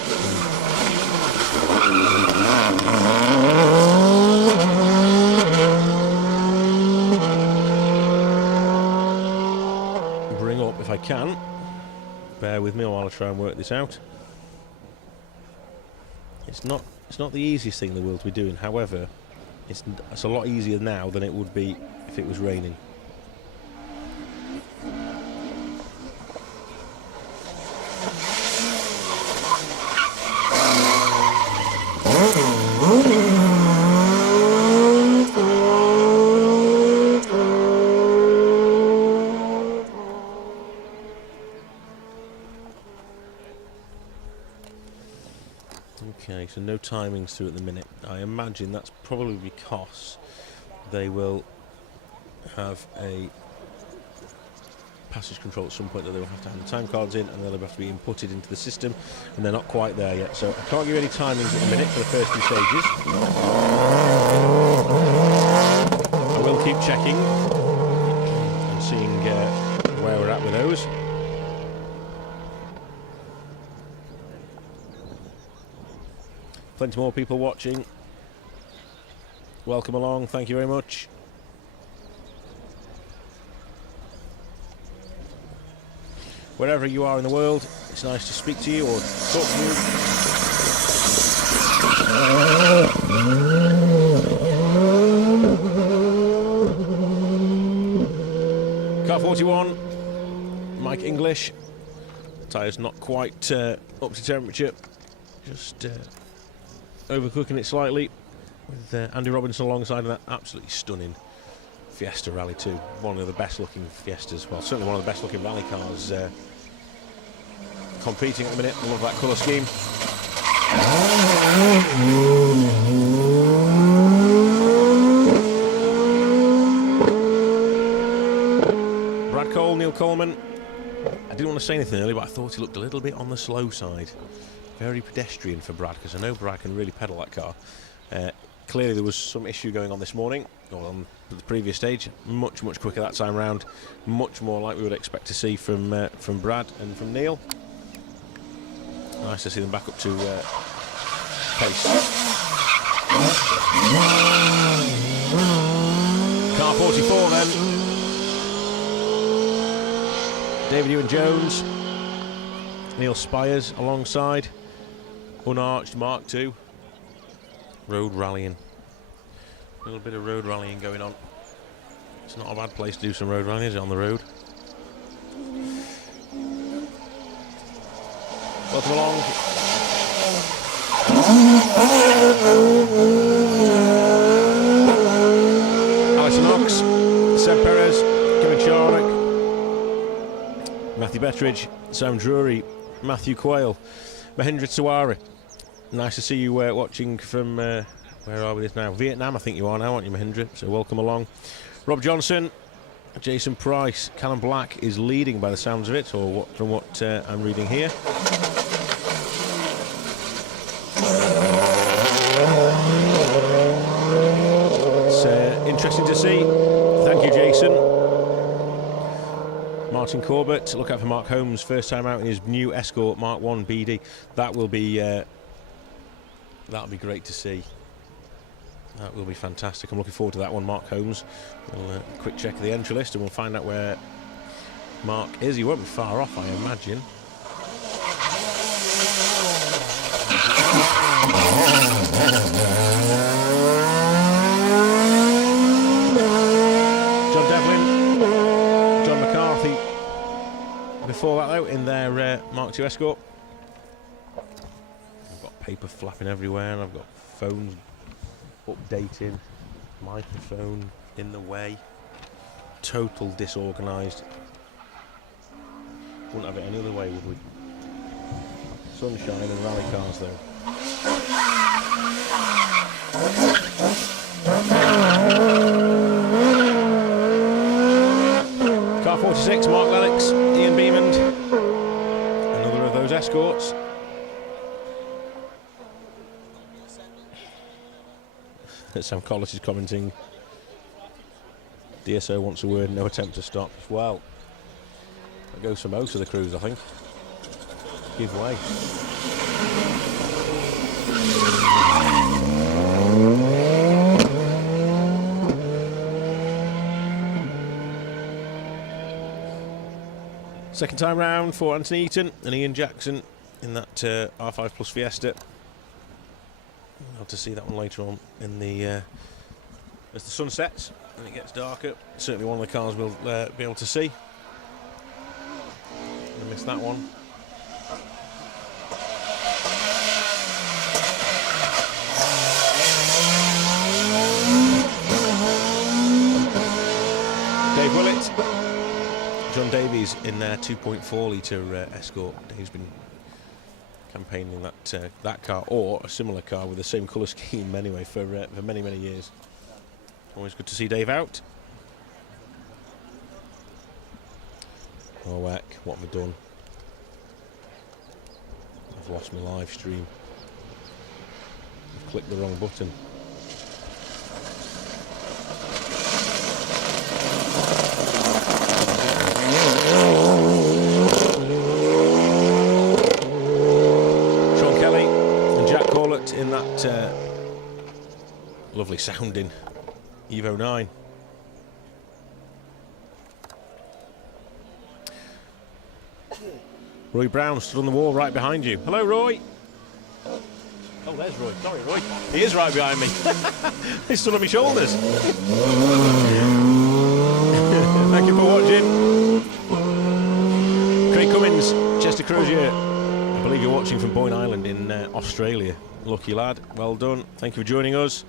and bring up, if I can, bear with me while I try and work this out. It's not the easiest thing in the world to be doing, however, it's a lot easier now than it would be if it was raining. Okay, so no timings through at the minute. I imagine that's probably because they will have a passage control at some point that they will have to have the time cards in, and they'll have to be inputted into the system, and they're not quite there yet. So I can't give any timings at the minute for the first two stages. I will keep checking and seeing where we're at with those. Plenty more people watching. Welcome along, thank you very much. Wherever you are in the world, it's nice to speak to you or talk to you. Car 41, Mike English, tyres not quite up to temperature. Just overcooking it slightly with Andy Robinson alongside of that absolutely stunning Fiesta Rally 2. One of the best looking Fiestas, well, certainly one of the best looking rally cars competing at the minute. I love that colour scheme. Brad Cole, Neil Coleman. I didn't want to say anything earlier, but I thought he looked a little bit on the slow side. Very pedestrian for Brad, because I know Brad can really pedal that car. Clearly there was some issue going on this morning, or on the previous stage. Much quicker that time round. Much more like we would expect to see from Brad and from Neil. Nice to see them back up to pace. Car 44 then. David Ewan-Jones, Neil Spires alongside. Unarched Mark II. Road rallying. A little bit of road rallying going on. It's not a bad place to do some road rallying, is it, on the road? Welcome along. Alison Knox, Seb Perez, Kevin Charnock, Matthew Bettridge, Sam Drury, Matthew Quayle, Mahendra Tiwari. Nice to see you watching from, where are we this now? Vietnam, I think you are now, aren't you, Mahendra? So welcome along. Rob Johnson, Jason Price, Callum Black is leading by the sounds of it, or from what I'm reading here. It's interesting to see. Thank you, Jason. Martin Corbett, look out for Mark Holmes, first time out in his new Escort Mark 1 BD. That'll be great to see. That will be fantastic. I'm looking forward to that one, Mark Holmes. We'll quick check the entry list and we'll find out where Mark is. He won't be far off, I imagine. John Devlin, John McCarthy. Before that, though, in their Mark II Escort. I've got paper flapping everywhere, and I've got phones updating, microphone in the way. Total disorganised. Wouldn't have it any other way, would we? Sunshine and rally cars, though. Car 46, Mark Lennox, Ian Beamond. Another of those Escorts. Sam Collis is commenting. DSO wants a word, no attempt to stop. Well, that goes for most of the crews, I think. Give way. Second time round for Anthony Eaton and Ian Jackson in that R5 Plus Fiesta. We'll have to see that one later on in the as the sun sets and it gets darker. Certainly one of the cars we'll be able to see. I missed that one. Dave Willett, John Davies in their 2.4 litre Escort. Dave's been campaigning that car or a similar car with the same colour scheme anyway for many years. Always good to see Dave out. Oh heck, what have I done? I've lost my live stream. I've clicked the wrong button. Sean Kelly and Jack Corlett in that lovely sounding Evo 9. Roy Brown stood on the wall right behind you. Hello, Roy. Oh, there's Roy. Sorry, Roy. He is right behind me. He stood on my shoulders. Thank you for watching. Craig Cummins, Chester Crozier, I believe you're watching from Boyne Island in Australia. Lucky lad, well done. Thank you for joining us.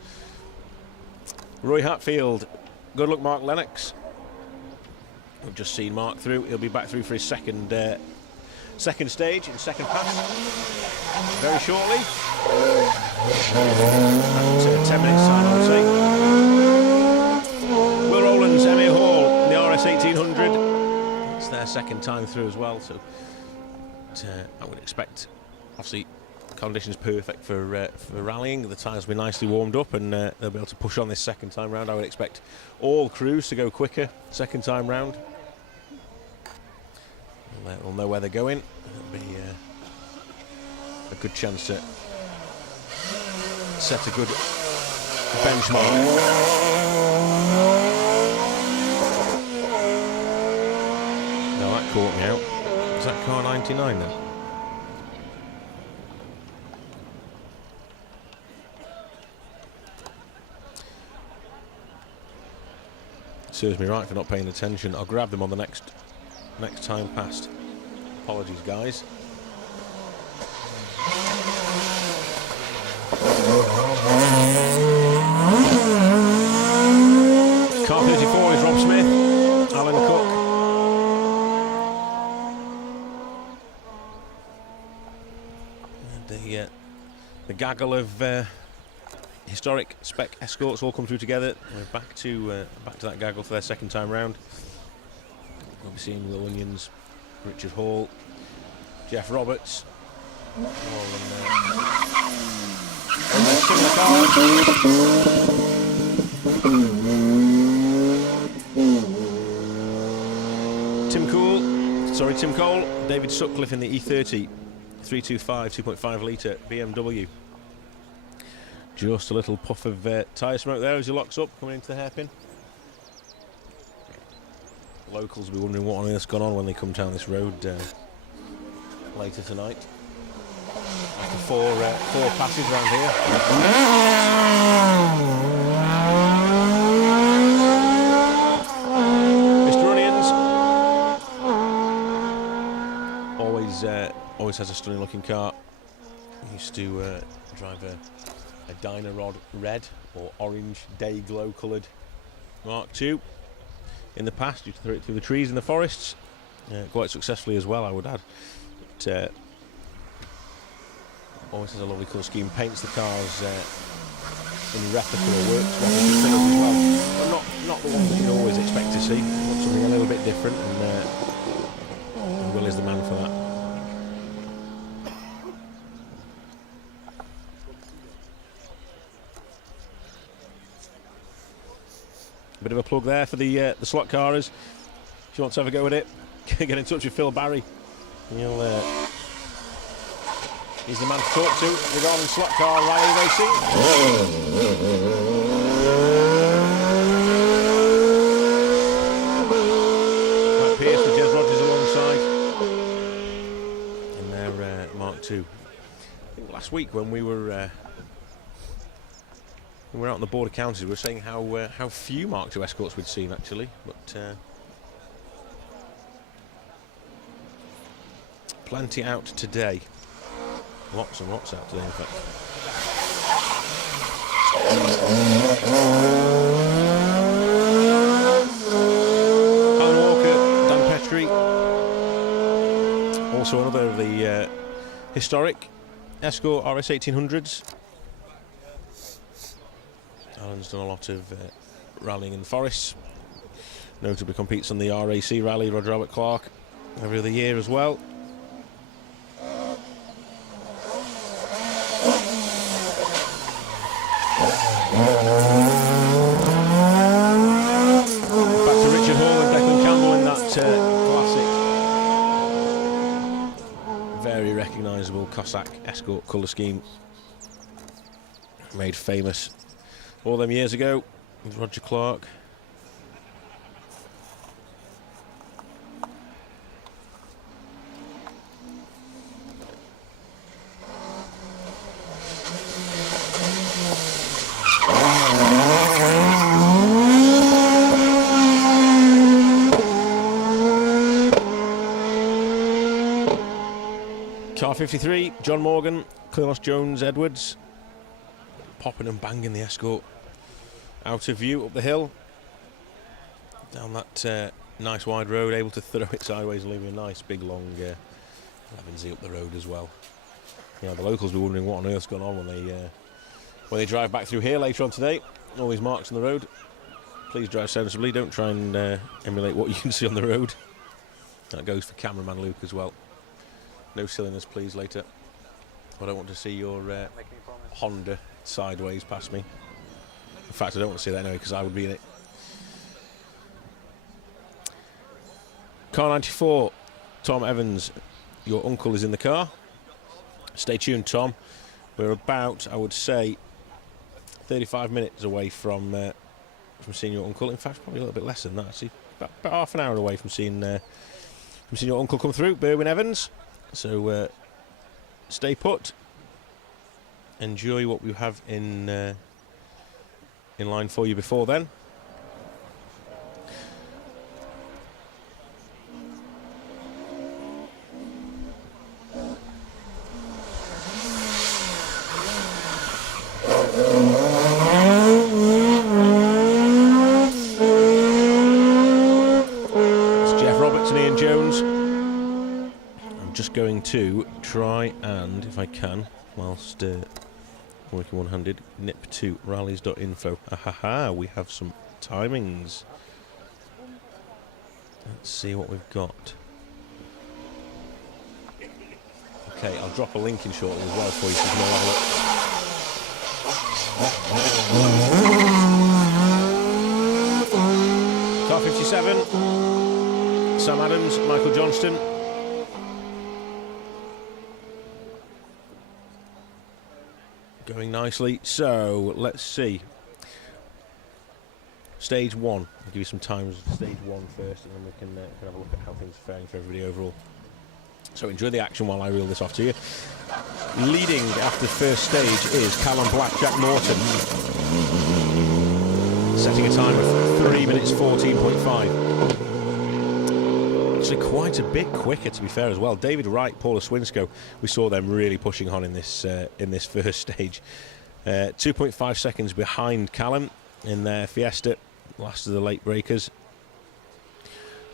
Roy Hatfield, good luck Mark Lennox. We've just seen Mark through. He'll be back through for his second stage in second pass very shortly. At 10 minutes time, I would say. Will Rowlands, Emma Hall, in the RS 1800. It's their second time through as well, so I would expect, obviously, conditions perfect for rallying. The tyres will be nicely warmed up, and they'll be able to push on this second time round. I would expect all crews to go quicker second time round. We'll know where they're going. It'll be a good chance to set a good benchmark. Now that caught me out. Is that car 99 then? Serves me right for not paying attention. I'll grab them on the next time past. Apologies, guys. Car 34 is Rob Smith, Alan Cook. And the gaggle of historic spec escorts all come through together. We're back to that gaggle for their second time round. We'll be seeing Will Onions, Richard Hall, Jeff Roberts, all in similar cars. Tim Cole, David Sutcliffe in the E30 325 2.5 litre BMW. Just a little puff of tyre smoke there as he locks up, coming into the hairpin. Locals will be wondering what on earth's gone on when they come down this road later tonight. After four passes around here. Mr. Onions always has a stunning looking car. He used to drive a Dynarod red or orange day glow coloured Mark II in the past. Used to throw it through the trees in the forests quite successfully as well, I would add. But, always has a lovely colour scheme. Paints the cars in replica or works replica colours as well, but not the ones that you'd always expect to see. Something a little bit different, and Will is the man for that. Bit of a plug there for the slot carers. If you want to have a go at it, get in touch with Phil Barry. He's the man to talk to regarding slot car rally racing. Matt Pearce with Jez Rogers alongside in their Mark II. I think last week when we were out on the border counties, we were saying how few Mark II escorts we'd seen actually, but plenty out today. Lots and lots out today, in fact. Alan Walker, Dan Petrie, also another of the historic Escort RS 1800s. Alan's done a lot of rallying in the forests. Notably competes on the RAC rally, Roger Albert Clark, every other year as well. Back to Richard Hall and Declan Campbell in that classic, very recognisable Cossack Escort colour scheme, made famous all them years ago with Roger Clark. Car 53, John Morgan, Clearlos Jones Edwards, popping and banging the Escort out of view up the hill, down that nice wide road, able to throw it sideways and leave a nice big long 11Z up the road as well. Yeah, the locals will be wondering what on earth's gone on when they drive back through here later on today. All these marks on the road. Please drive sensibly, don't try and emulate what you can see on the road. That goes for cameraman Luke as well. No silliness please later. I don't want to see your Honda sideways past me. In fact, I don't want to see that anyway because I would be in it. Car 94, Tom Evans, your uncle is in the car. Stay tuned, Tom. We're about, I would say, 35 minutes away from seeing your uncle. In fact, probably a little bit less than that. Actually, about half an hour away from seeing your uncle come through, Berwin Evans. So stay put. Enjoy what we have in line for you before then. Going to try and, if I can, whilst working one-handed, nip to rallies.info. Ahaha, we have some timings. Let's see what we've got. Okay, I'll drop a link in shortly as well for you so you can have a look. Car 57, Sam Adams, Michael Johnston. Going nicely. So let's see. Stage 1. I'll give you some times. Stage 1 first, and then we can have a look at how things are faring for everybody overall. So enjoy the action while I reel this off to you. Leading after the first stage is Callum Blackjack Norton, setting a time of 3 minutes 14.5. Actually quite a bit quicker, to be fair, as well. David Wright, Paula Swinsko, we saw them really pushing on in this first stage. 2.5 seconds behind Callum in their Fiesta, last of the late breakers.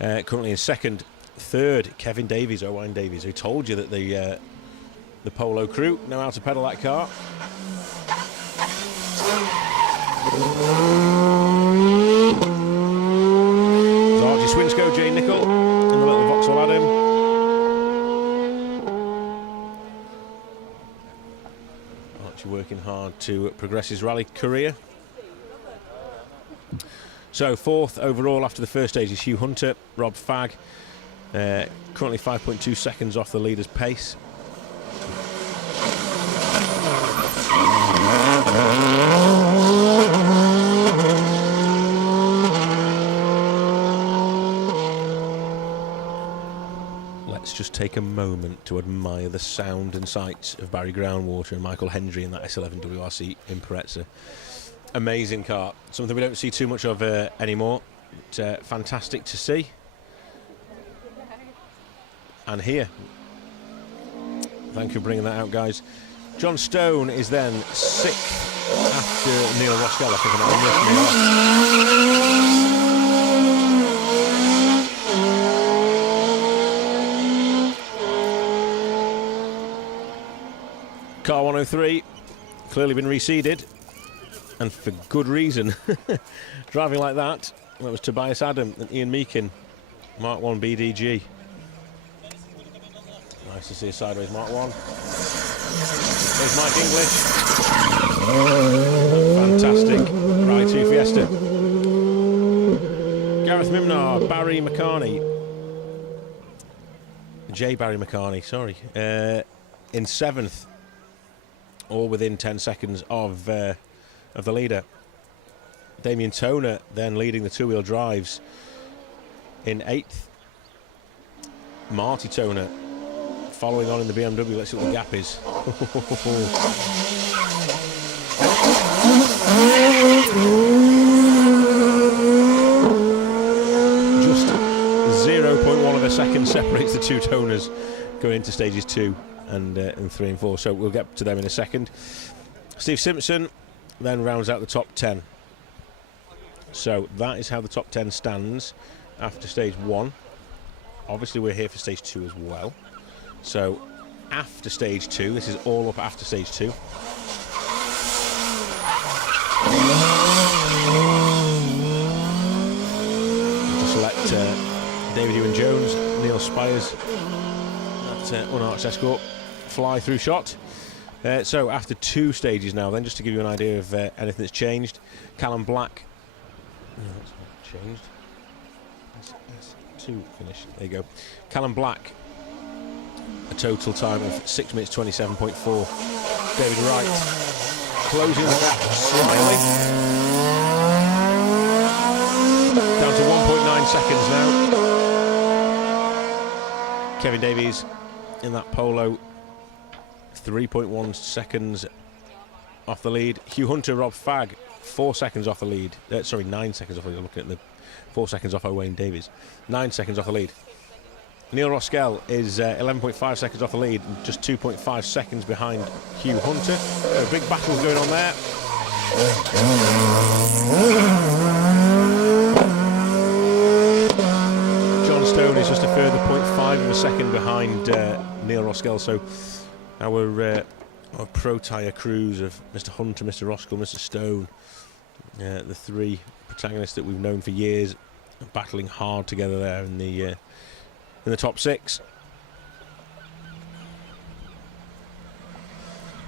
Currently in second. Third, Kevin Davies, Owain Davies, who told you that the Polo crew know how to pedal that car. Archie Swinsko, Jay Nicol in the little Vauxhall Adam. Archie working hard to progress his rally career. So fourth overall after the first stage is Hugh Hunter, Rob Fagg. Currently 5.2 seconds off the leader's pace. Let's just take a moment to admire the sound and sights of Barry Groundwater and Michael Hendry in that S11 WRC Impreza. Amazing car, something we don't see too much of anymore. But, fantastic to see. And here, thank you for bringing that out, guys. John Stone is then sixth after Neil Roskell. I think I'm Car 103, clearly been reseeded, and for good reason. Driving like that, was Tobias Adam and Ian Meakin, Mark 1 BDG. Nice to see a sideways Mark 1. There's Mike English. Fantastic. Ride 2 Fiesta. Gareth Mimnar, Barry McCarney. J. Barry McCarney, sorry. In seventh, all within 10 seconds of the leader. Damien Toner then leading the two-wheel drives in eighth. Marty Toner following on in the BMW. Let's see what the gap is. Just 0.1 of a second separates the two Toners going into stages 2 and 3 and 4. So we'll get to them in a second. Steve Simpson then rounds out the top 10. So that is how the top 10 stands after stage 1. Obviously we're here for stage 2 as well. So after stage 2, this is all up after stage 2. Just let David Ewan Jones, Neil Spires, that unarched escort, fly through shot. So after 2 stages now then, just to give you an idea of anything that's changed. Callum Black, no, that's not changed. That's 2 finish, there you go. Callum Black, a total time of 6 minutes 27.4. David Wright closing the gap slightly, down to 1.9 seconds now. Kevin Davies in that polo, 3.1 seconds off the lead. Hugh Hunter, Rob Fagg, 4 seconds off the lead. 9 seconds off the lead. I'm looking at the 4 seconds off Owain Davies. 9 seconds off the lead. Neil Roskell is 11.5 seconds off the lead, and just 2.5 seconds behind Hugh Hunter. So big battle going on there. John Stone is just a further 0.5 of a second behind Neil Roskell. So our pro tyre crews of Mr. Hunter, Mr. Roskell, Mr. Stone, the 3 protagonists that we've known for years, are battling hard together there in the top 6.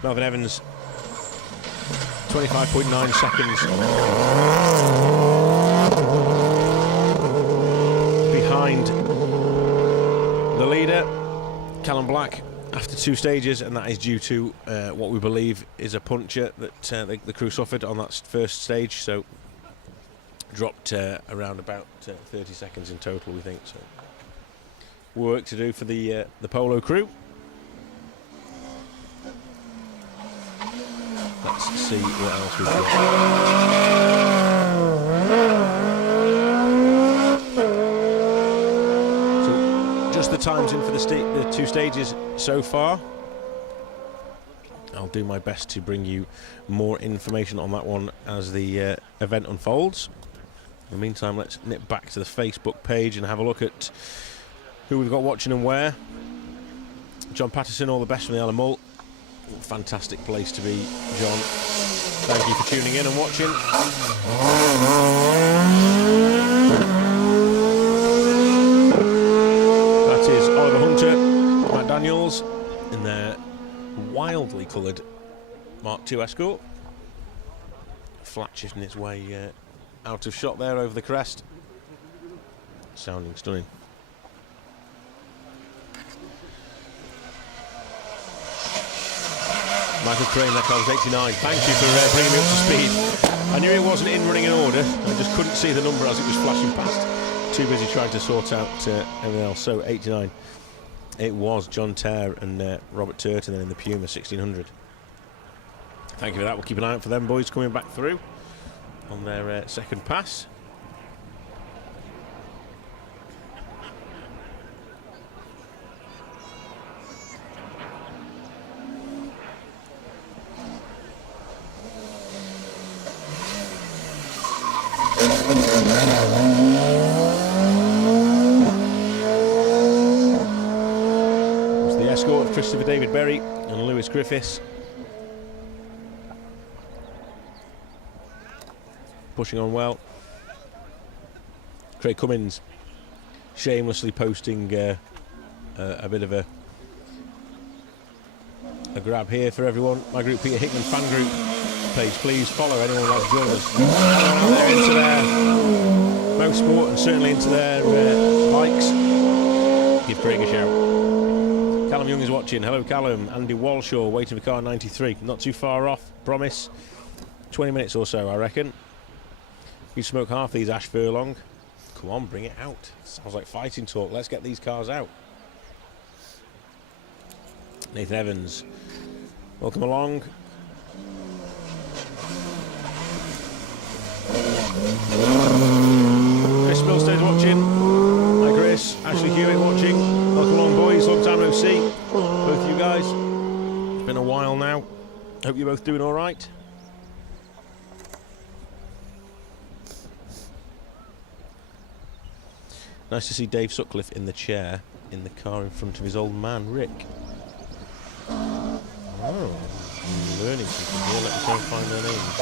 Melvin Evans, 25.9 seconds behind the leader, Callum Black, after 2 stages, and that is due to what we believe is a puncture that the crew suffered on that first stage. So dropped around about 30 seconds in total, we think. So work to do for the polo crew. Let's see what else we've got. So just the times in for the 2 stages so far. I'll do my best to bring you more information on that one as the event unfolds. In the meantime, let's nip back to the Facebook page and have a look at who we've got watching and where. John Patterson, all the best from the Isle of Mull. Fantastic place to be, John. Thank you for tuning in and watching. That is Oliver Hunter, Matt Daniels in their wildly coloured Mark II Escort. Flat shifting its way out of shot there over the crest. Sounding stunning. Michael Crane, that car was 89. Thank you for bringing me up to speed. I knew it wasn't in running in order. I just couldn't see the number as it was flashing past. Too busy trying to sort out everything else. So 89. It was John Terr and Robert Turton then in the Puma 1600. Thank you for that. We'll keep an eye out for them boys coming back through on their second pass. It's the escort of Christopher David Berry and Lewis Griffiths. Pushing on well. Craig Cummins shamelessly posting a bit of a grab here for everyone. My group, Peter Hickman fan group page, please follow anyone who'd like to join us. They're into their motorsport and certainly into their bikes. Give Craig a shout. Callum Young is watching. Hello Callum. Andy Walshaw waiting for car 93. Not too far off, promise. 20 minutes or so, I reckon. You smoke half these Ash Furlong. Come on, bring it out. Sounds like fighting talk. Let's get these cars out. Nathan Evans, welcome along. Chris Millstone's watching. Hi Chris. Ashley Hewitt watching. Welcome along boys, long time no see. Both of you guys. well now. Hope you're both doing all right. Nice to see Dave Sutcliffe in the chair in the car in front of his old man, Rick. Oh, I'm learning something here. Let me try and find their names.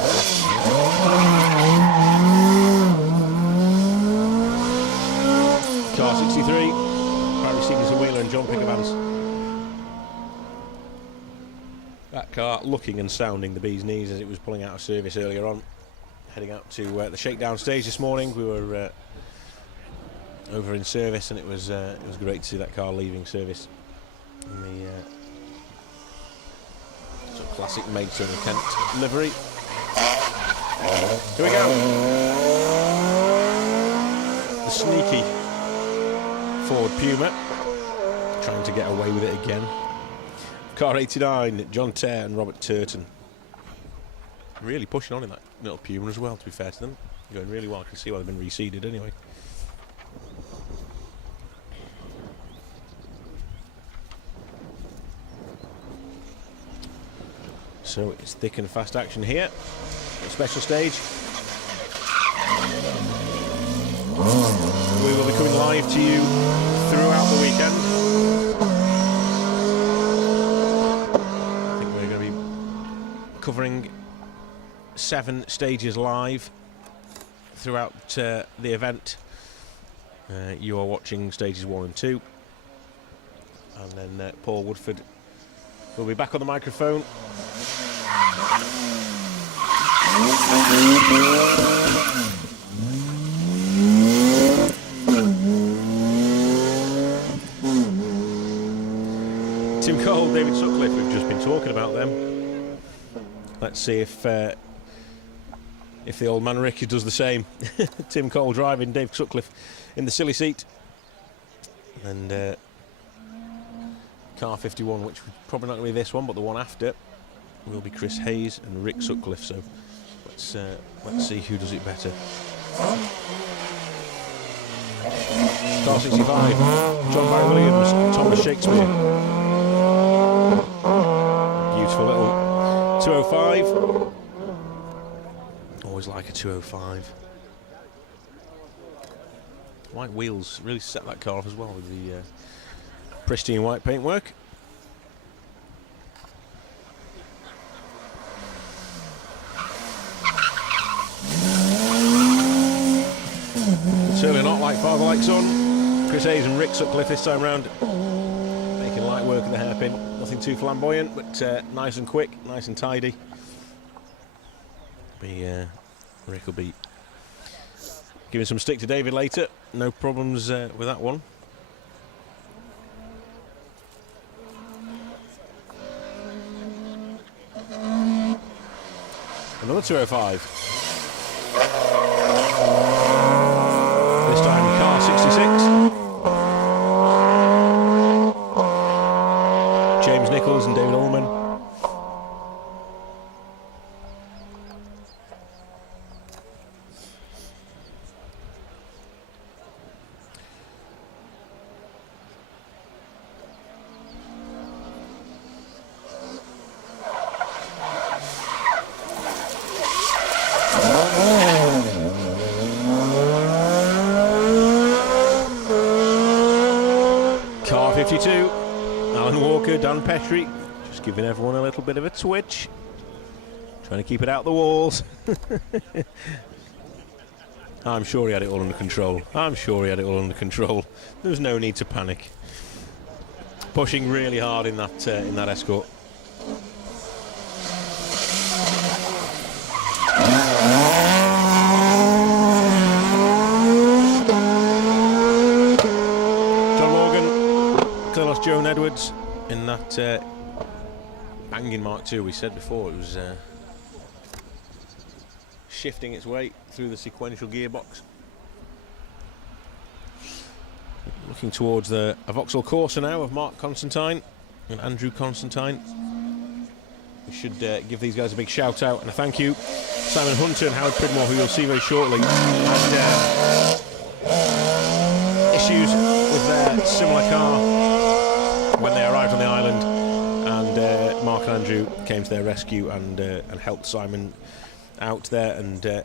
Car 63, Barry Stevenson Wheeler and John Pickavans. That car looking and sounding the bee's knees as it was pulling out of service earlier on. Heading out to the shakedown stage this morning. We were over in service, and it was great to see that car leaving service in the sort of classic Maidstone and Kent livery. Here we go. The sneaky Ford Puma trying to get away with it again. Car 89, John Tare and Robert Turton. Really pushing on in that little Puma as well, to be fair to them. Going really well. I can see why they've been reseeded anyway. So it's thick and fast action here. A special stage. We will be coming live to you throughout the weekend. I think we're going to be covering 7 stages live throughout the event. You are watching stages 1 and 2. And then Paul Woodford will be back on the microphone. Tim Cole, David Sutcliffe, we've just been talking about them. Let's see if the old man Ricky does the same. Tim Cole driving, Dave Sutcliffe in the silly seat. And car 51, which was probably not going to be this one, but the one after, will be Chris Hayes and Rick Sutcliffe. So let's see who does it better. Car 65, John Barry Williams, Thomas Shakespeare. Beautiful little 205. Always like a 205. White wheels really set that car off as well with the pristine white paintwork. Certainly not like father like son. Chris Hayes and Rick Sutcliffe this time round, making light work of the hairpin. Nothing too flamboyant, but nice and quick, nice and tidy. Rick will be giving some stick to David later. No problems with that one. Another 205. This time car 66. James Nichols and David Ullman. Car 52, Alan Walker, Dan Petrie, just giving everyone a little bit of a twitch, trying to keep it out the walls. I'm sure he had it all under control. There's no need to panic. Pushing really hard in that Escort. Joan Edwards in that banging Mark II. We said before it was shifting its way through the sequential gearbox. Looking towards a Vauxhall Corsa now of Mark Constantine and Andrew Constantine. We should give these guys a big shout out and a thank you. Simon Hunter and Howard Pridmore, who you'll see very shortly, had issues with their similar car when they arrived on the island, and Mark and Andrew came to their rescue and helped Simon out there, and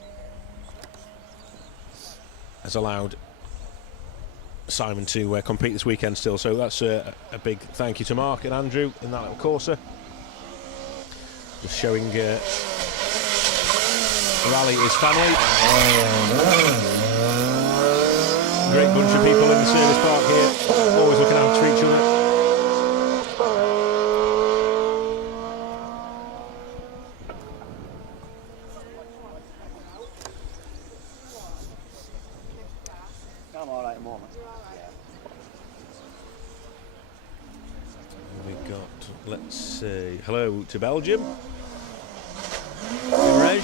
has allowed Simon to compete this weekend still. So that's a big thank you to Mark and Andrew in that little Corsa. Just showing the rally is family. Great bunch of people in the service park here, always looking out for each other. I'm alright at the moment. We got, let's see, hello to Belgium. Reg.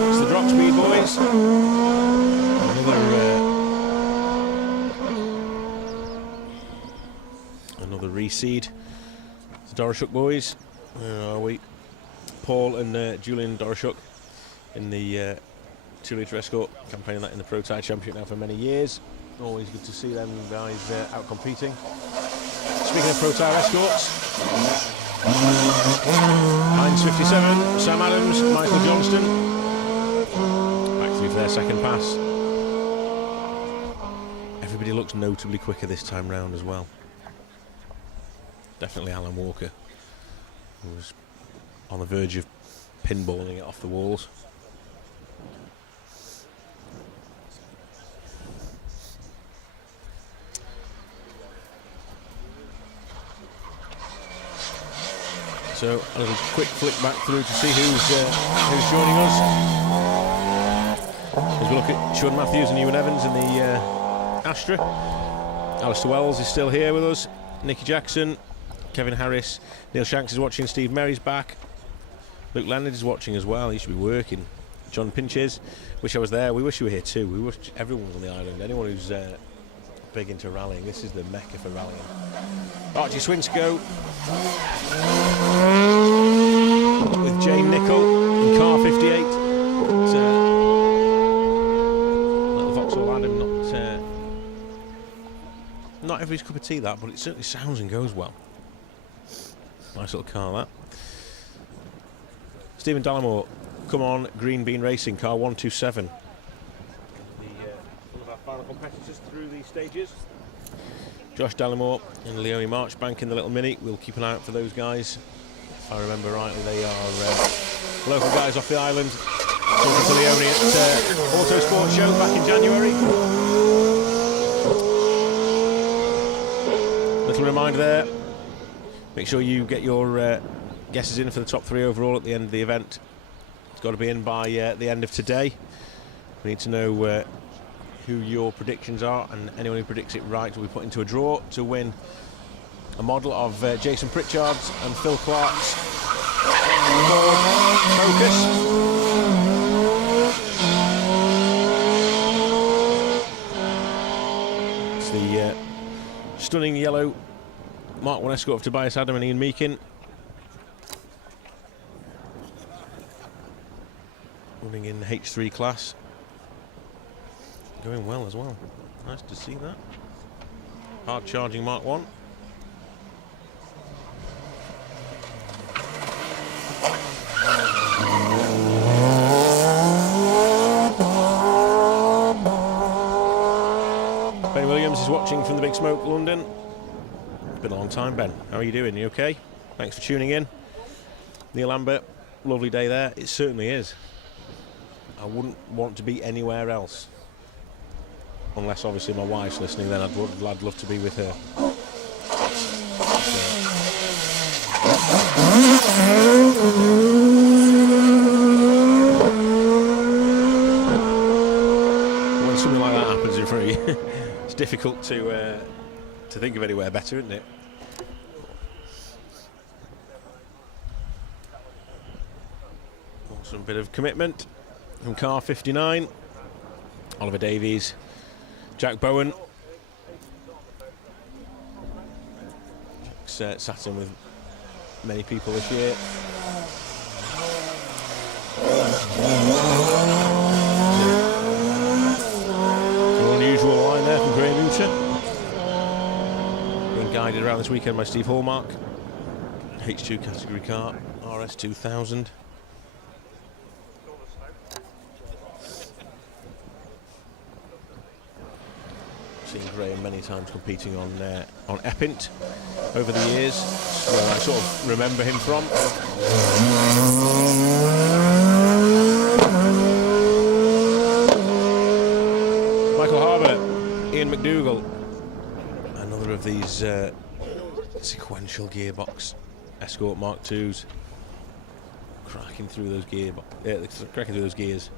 It's the drop speed boys. Another reseed. It's the Dorashuk boys. Where are we? Paul and Julian Dorashuk in the 2 litre escort, campaigning that in the Pro Tire Championship now for many years. Always good to see them guys out competing. Speaking of Pro Tire escorts, Heinz 57, Sam Adams, Michael Johnston, back through for their second pass. Everybody looks notably quicker this time round as well. Definitely Alan Walker, who was on the verge of pinballing it off the walls. So a little quick flick back through to see who's joining us. As we look at Sean Matthews and Ewan Evans in the Astra. Alistair Wells is still here with us. Nicky Jackson, Kevin Harris, Neil Shanks is watching. Steve Merry's back. Luke Leonard is watching as well. He should be working. John Pinches. Wish I was there. We wish you were here too. We wish everyone was on the island. Anyone who's big into rallying. This is the mecca for rallying. Archie Swinscoe with Jane Nichol in car 58. Little Vauxhall Adam, not everybody's cup of tea that, but it certainly sounds and goes well. Nice little car that. Stephen Dallimore, come on, Green Bean Racing, car 127. One of our final competitors through these stages. Josh Dallimore and Leonie Marchbank in the little Mini. We'll keep an eye out for those guys. If I remember rightly, they are local guys off the island. Talking to Leonie at Autosport Show back in January. Little reminder there. Make sure you get your guesses in for the top 3 overall at the end of the event. It's got to be in by the end of today. We need to know who your predictions are, and anyone who predicts it right will be put into a draw to win a model of Jason Pritchard's and Phil Clark's Ford Focus. It's the stunning yellow Mark 1 Escort of Tobias Adam and Ian Meakin. Running in H3 class. Going well as well. Nice to see that. Hard charging Mark 1. Ben Williams is watching from the Big Smoke, London. It's been a long time, Ben. How are you doing? You okay? Thanks for tuning in. Neil Lambert, lovely day there. It certainly is. I wouldn't want to be anywhere else. Unless obviously my wife's listening, then I'd love to be with her. When something like that happens in front of you, it's difficult to think of anywhere better, isn't it? Awesome bit of commitment from car 59. Oliver Davies, Jack Bowen. Jack's sat in with many people this year. An unusual line there from Graham Uter. guided around this weekend by Steve Hallmark. H2 category car, RS 2000. Seen Graham many times competing on Epint over the years. That's where I sort of remember him from. Michael Harbour, Ian McDougall, another of these sequential gearbox Escort Mark IIs, cracking through those gears.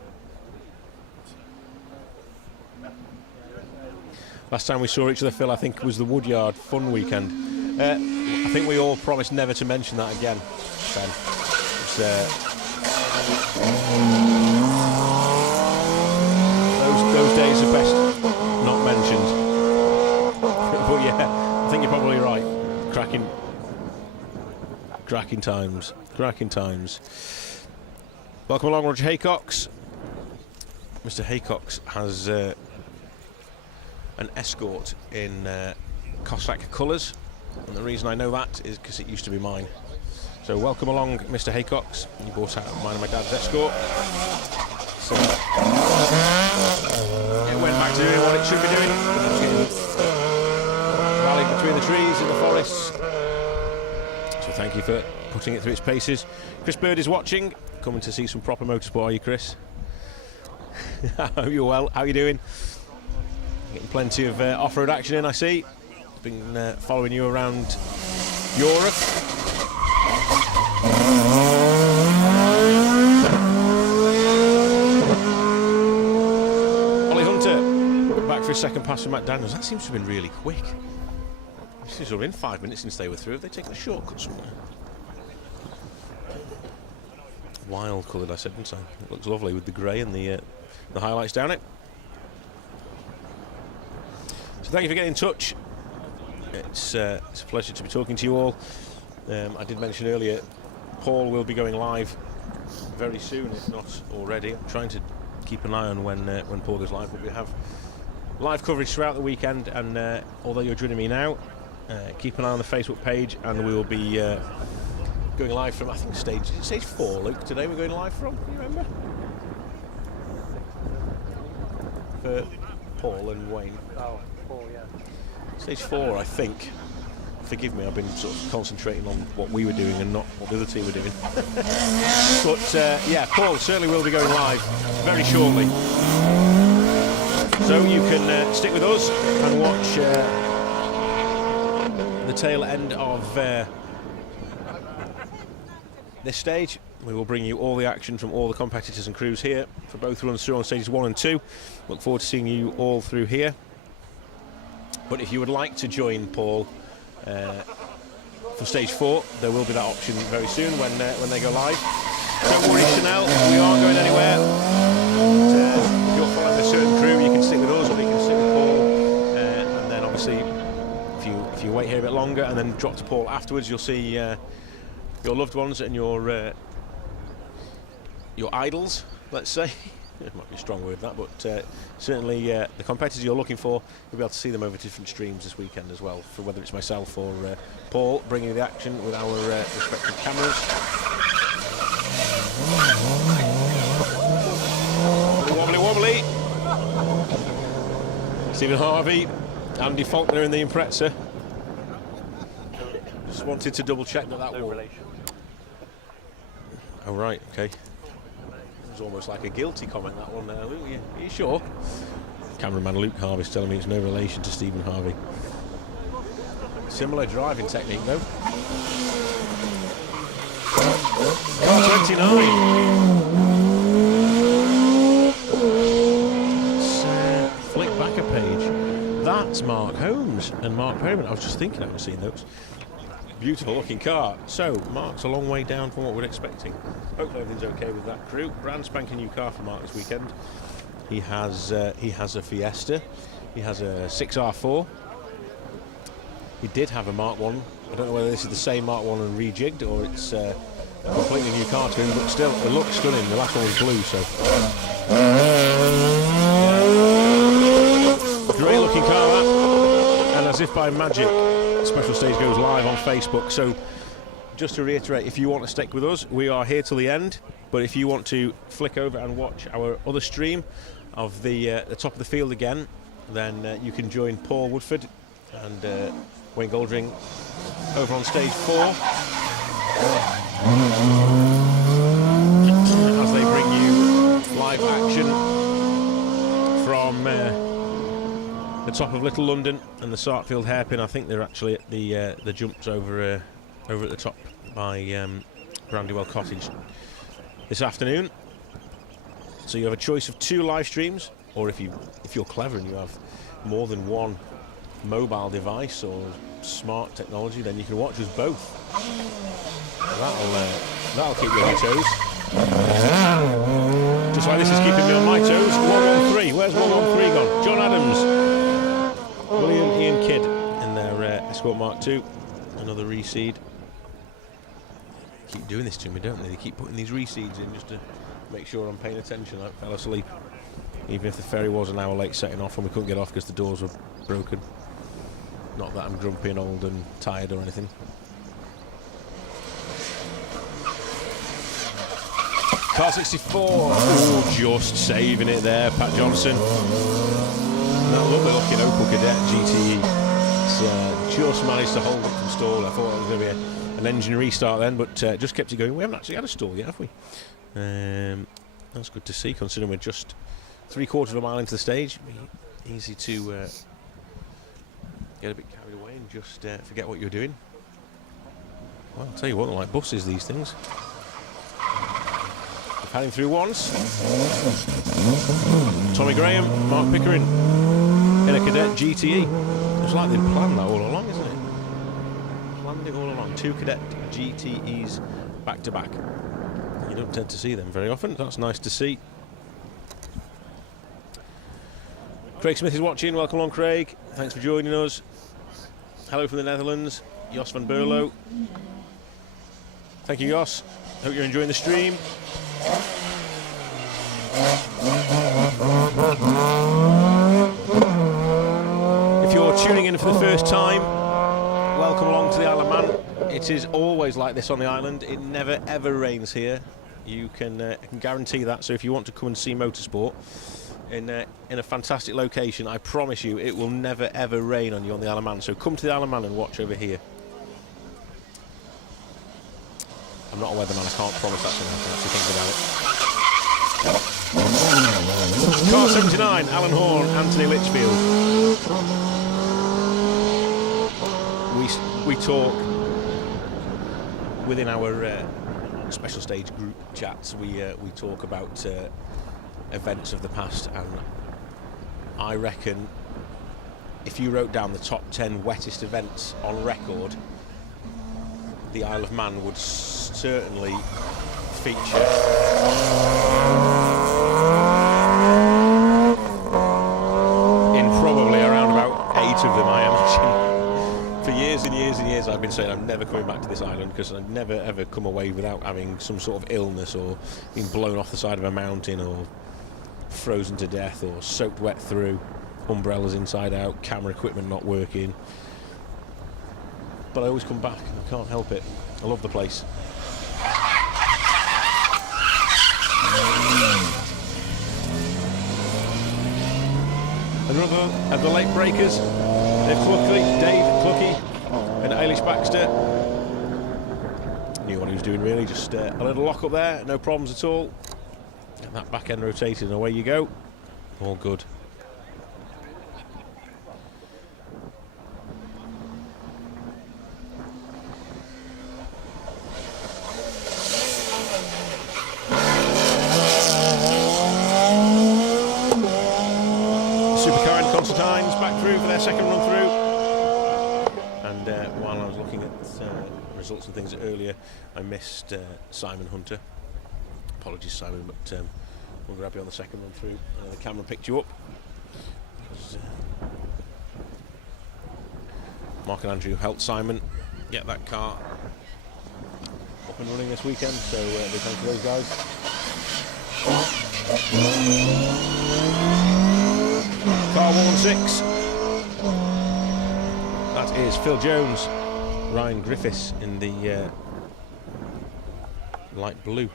Last time we saw each other, Phil, I think was the Woodyard Fun Weekend. I think we all promised never to mention that again, Ben. Those days are best not mentioned. But yeah, I think you're probably right. Cracking times. Welcome along, Roger Haycox. Mr. Haycox has an Escort in Cossack colours, and the reason I know that is because it used to be mine. So welcome along, Mr. Haycox. You bought out mine and my dad's Escort. So it went back to doing what it should be doing. Rallied between the trees in the forests. So thank you for putting it through its paces. Chris Bird is watching, coming to see some proper motorsport. Are you, Chris? I hope you're well. How are you doing? Getting plenty of off-road action in, I see. Been following you around Europe. Ollie Hunter, back for his second pass from Matt Daniels. That seems to have been really quick. It seems to have been 5 minutes since they were through. Have they taken a shortcut somewhere? Wild coloured, I said, didn't I? It looks lovely with the grey and the highlights down it. So thank you for getting in touch. It's a pleasure to be talking to you all. I did mention earlier, Paul will be going live very soon, if not already. I'm trying to keep an eye on when Paul goes live, but we have live coverage throughout the weekend. And although you're joining me now, keep an eye on the Facebook page, and we will be going live from, I think, stage 4. Luke, today we're going live from. Can you remember? For Paul and Wayne. Oh, Paul, yeah. Stage 4, I think. Forgive me, I've been sort of concentrating on what we were doing and not what the other team were doing. But yeah, Paul certainly will be going live very shortly. So you can stick with us and watch the tail end of this stage. We will bring you all the action from all the competitors and crews here for both runs through on stages 1 and 2. Look forward to seeing you all through here. But if you would like to join Paul for stage 4, there will be that option very soon when they go live. Don't worry, Chanel, we aren't going anywhere. But, if you're following a certain crew, you can stick with us or you can stick with Paul. And then obviously, if you wait here a bit longer and then drop to Paul afterwards, you'll see your loved ones and your idols, let's say. It might be a strong word, that, but certainly the competitors you're looking for, you'll be able to see them over different streams this weekend as well, for whether it's myself or Paul bringing the action with our respective cameras. Wobbly wobbly. Stephen Harvey, Andy Faulkner in the Impreza. Just wanted to double check that No was. relation. Oh right, okay. Almost like a guilty comment, that one there, Luke. Are you sure? Cameraman Luke Harvey's telling me it's no relation to Stephen Harvey. Similar driving technique though. Car 29. Let's flick back a page. That's Mark Holmes and Mark Perryman. I was just thinking I haven't seen those. Beautiful looking car. So Mark's a long way down from what we're expecting. Hopefully everything's okay with that crew. Brand spanking new car for Mark this weekend. He has a Fiesta. He has a 6R4. He did have a Mark 1. I don't know whether this is the same Mark 1 and rejigged or it's a completely new car to him, but still it looks stunning. The last one was blue, so great looking car that. And as if by magic, Special Stage goes live on Facebook. So just to reiterate, if you want to stick with us, we are here till the end. But if you want to flick over and watch our other stream of the top of the field again, then you can join Paul Woodford and Wayne Goldring over on stage 4 as they bring you live action from the top of Little London and the Sartfield hairpin. I think they're actually at the jumps over at the top by Brandywell Cottage this afternoon. So you have a choice of 2 live streams, or if you're clever and you have more than one mobile device or smart technology, then you can watch us both. That'll keep you on your toes. Just like this is keeping me on my toes. 113. Where's 113 gone? John Adams, William Ian Kidd in their Escort Mark II. Another reseed. Keep doing this to me, don't they? They keep putting these reseeds in just to make sure I'm paying attention. I fell asleep, even if the ferry was an hour late setting off and we couldn't get off because the doors were broken. Not that I'm grumpy and old and tired or anything. Car 64. Oh, just saving it there, Pat Johnson. That lovely looking Opel Kadett GTE. It's just managed to hold it from stall. I thought it was going to be an engine restart then, but just kept it going. We haven't actually had a stall yet, have we? That's good to see, considering we're just 3/4 of a mile into the stage. Easy to get a bit carried away and just forget what you're doing. Well, I'll tell you what, they're like buses, these things. Heading through once. Tommy Graham, Mark Pickering in a Kadett GTE. It's like they've planned that all along, isn't it? Planned it all along. 2 Kadett GTEs back to back. You don't tend to see them very often. That's nice to see. Craig Smith is watching. Welcome along, Craig. Thanks for joining us. Hello from the Netherlands, Jos van Berlo. Thank you, Jos. Hope you're enjoying the stream. If you're tuning in for the first time, welcome along to the Isle of Man. It is always like this on the island. It never ever rains here. You can guarantee that. So if you want to come and see motorsport in a fantastic location, I promise you it will never ever rain on you on the Isle of Man. So come to the Isle of Man and watch over here. I'm not a weatherman, I can't promise that's going to happen, actually think about it. Car 79, Alan Horn, Anthony Litchfield. We talk within our special stage group chats, we talk about events of the past, and I reckon if you wrote down the top 10 wettest events on record, the Isle of Man would certainly feature. In probably around about 8 of them, I imagine. For years and years and years I've been saying I'm never coming back to this island because I've never ever come away without having some sort of illness or being blown off the side of a mountain or frozen to death or soaked wet through, umbrellas inside out, camera equipment not working. But I always come back, I can't help it. I love the place. Another of the late breakers, Dave Clucky, and Ailish Baxter. Knew what he was doing really, just a little lock up there, no problems at all. And that back end rotated and away you go. All good. Back through for their second run through, and while I was looking at results and things earlier, I missed Simon Hunter. Apologies, Simon, but we'll grab you on the second run through. The camera picked you up. Mark and Andrew helped Simon get that car up and running this weekend, so big thanks to those guys. Car 116. That is Phil Jones, Ryan Griffiths in the light blue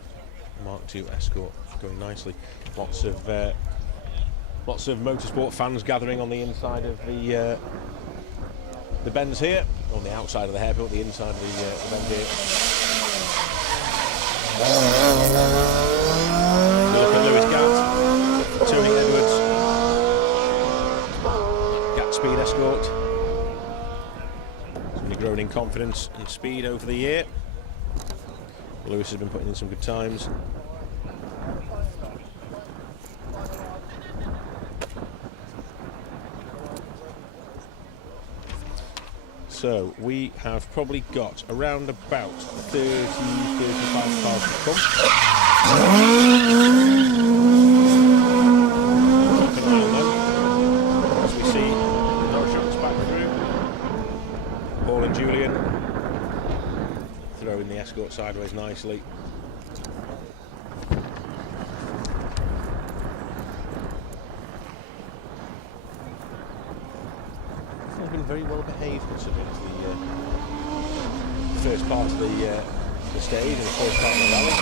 Mark II Escort, going nicely. Lots of motorsport fans gathering on the inside of the bends here, on the outside of the hairpin, the inside of the bend here. We look at Lewis Gatt, Tony Edwards, Gatt Speed Escort. Somebody grown in confidence and speed over the year. Lewis has been putting in some good times. So we have probably got around about 30-35 cars to come. As we see the Norrishots back through. Paul and Julian throwing the Escort sideways nicely. They've been very well behaved considering the first part of the stage and the first part of the rally.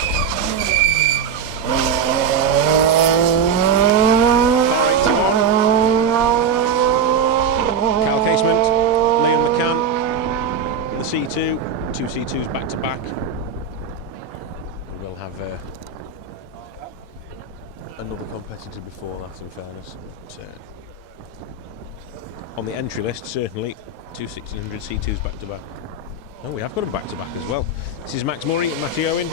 Cal Casement, Liam McCann, the C2, two C2s back to back. We'll have another competitor before that, in fairness. But, on the entry list, certainly, two 1600 C2s back to back. Oh, we have got them back to back as well. This is Max Murray and Matty Owen.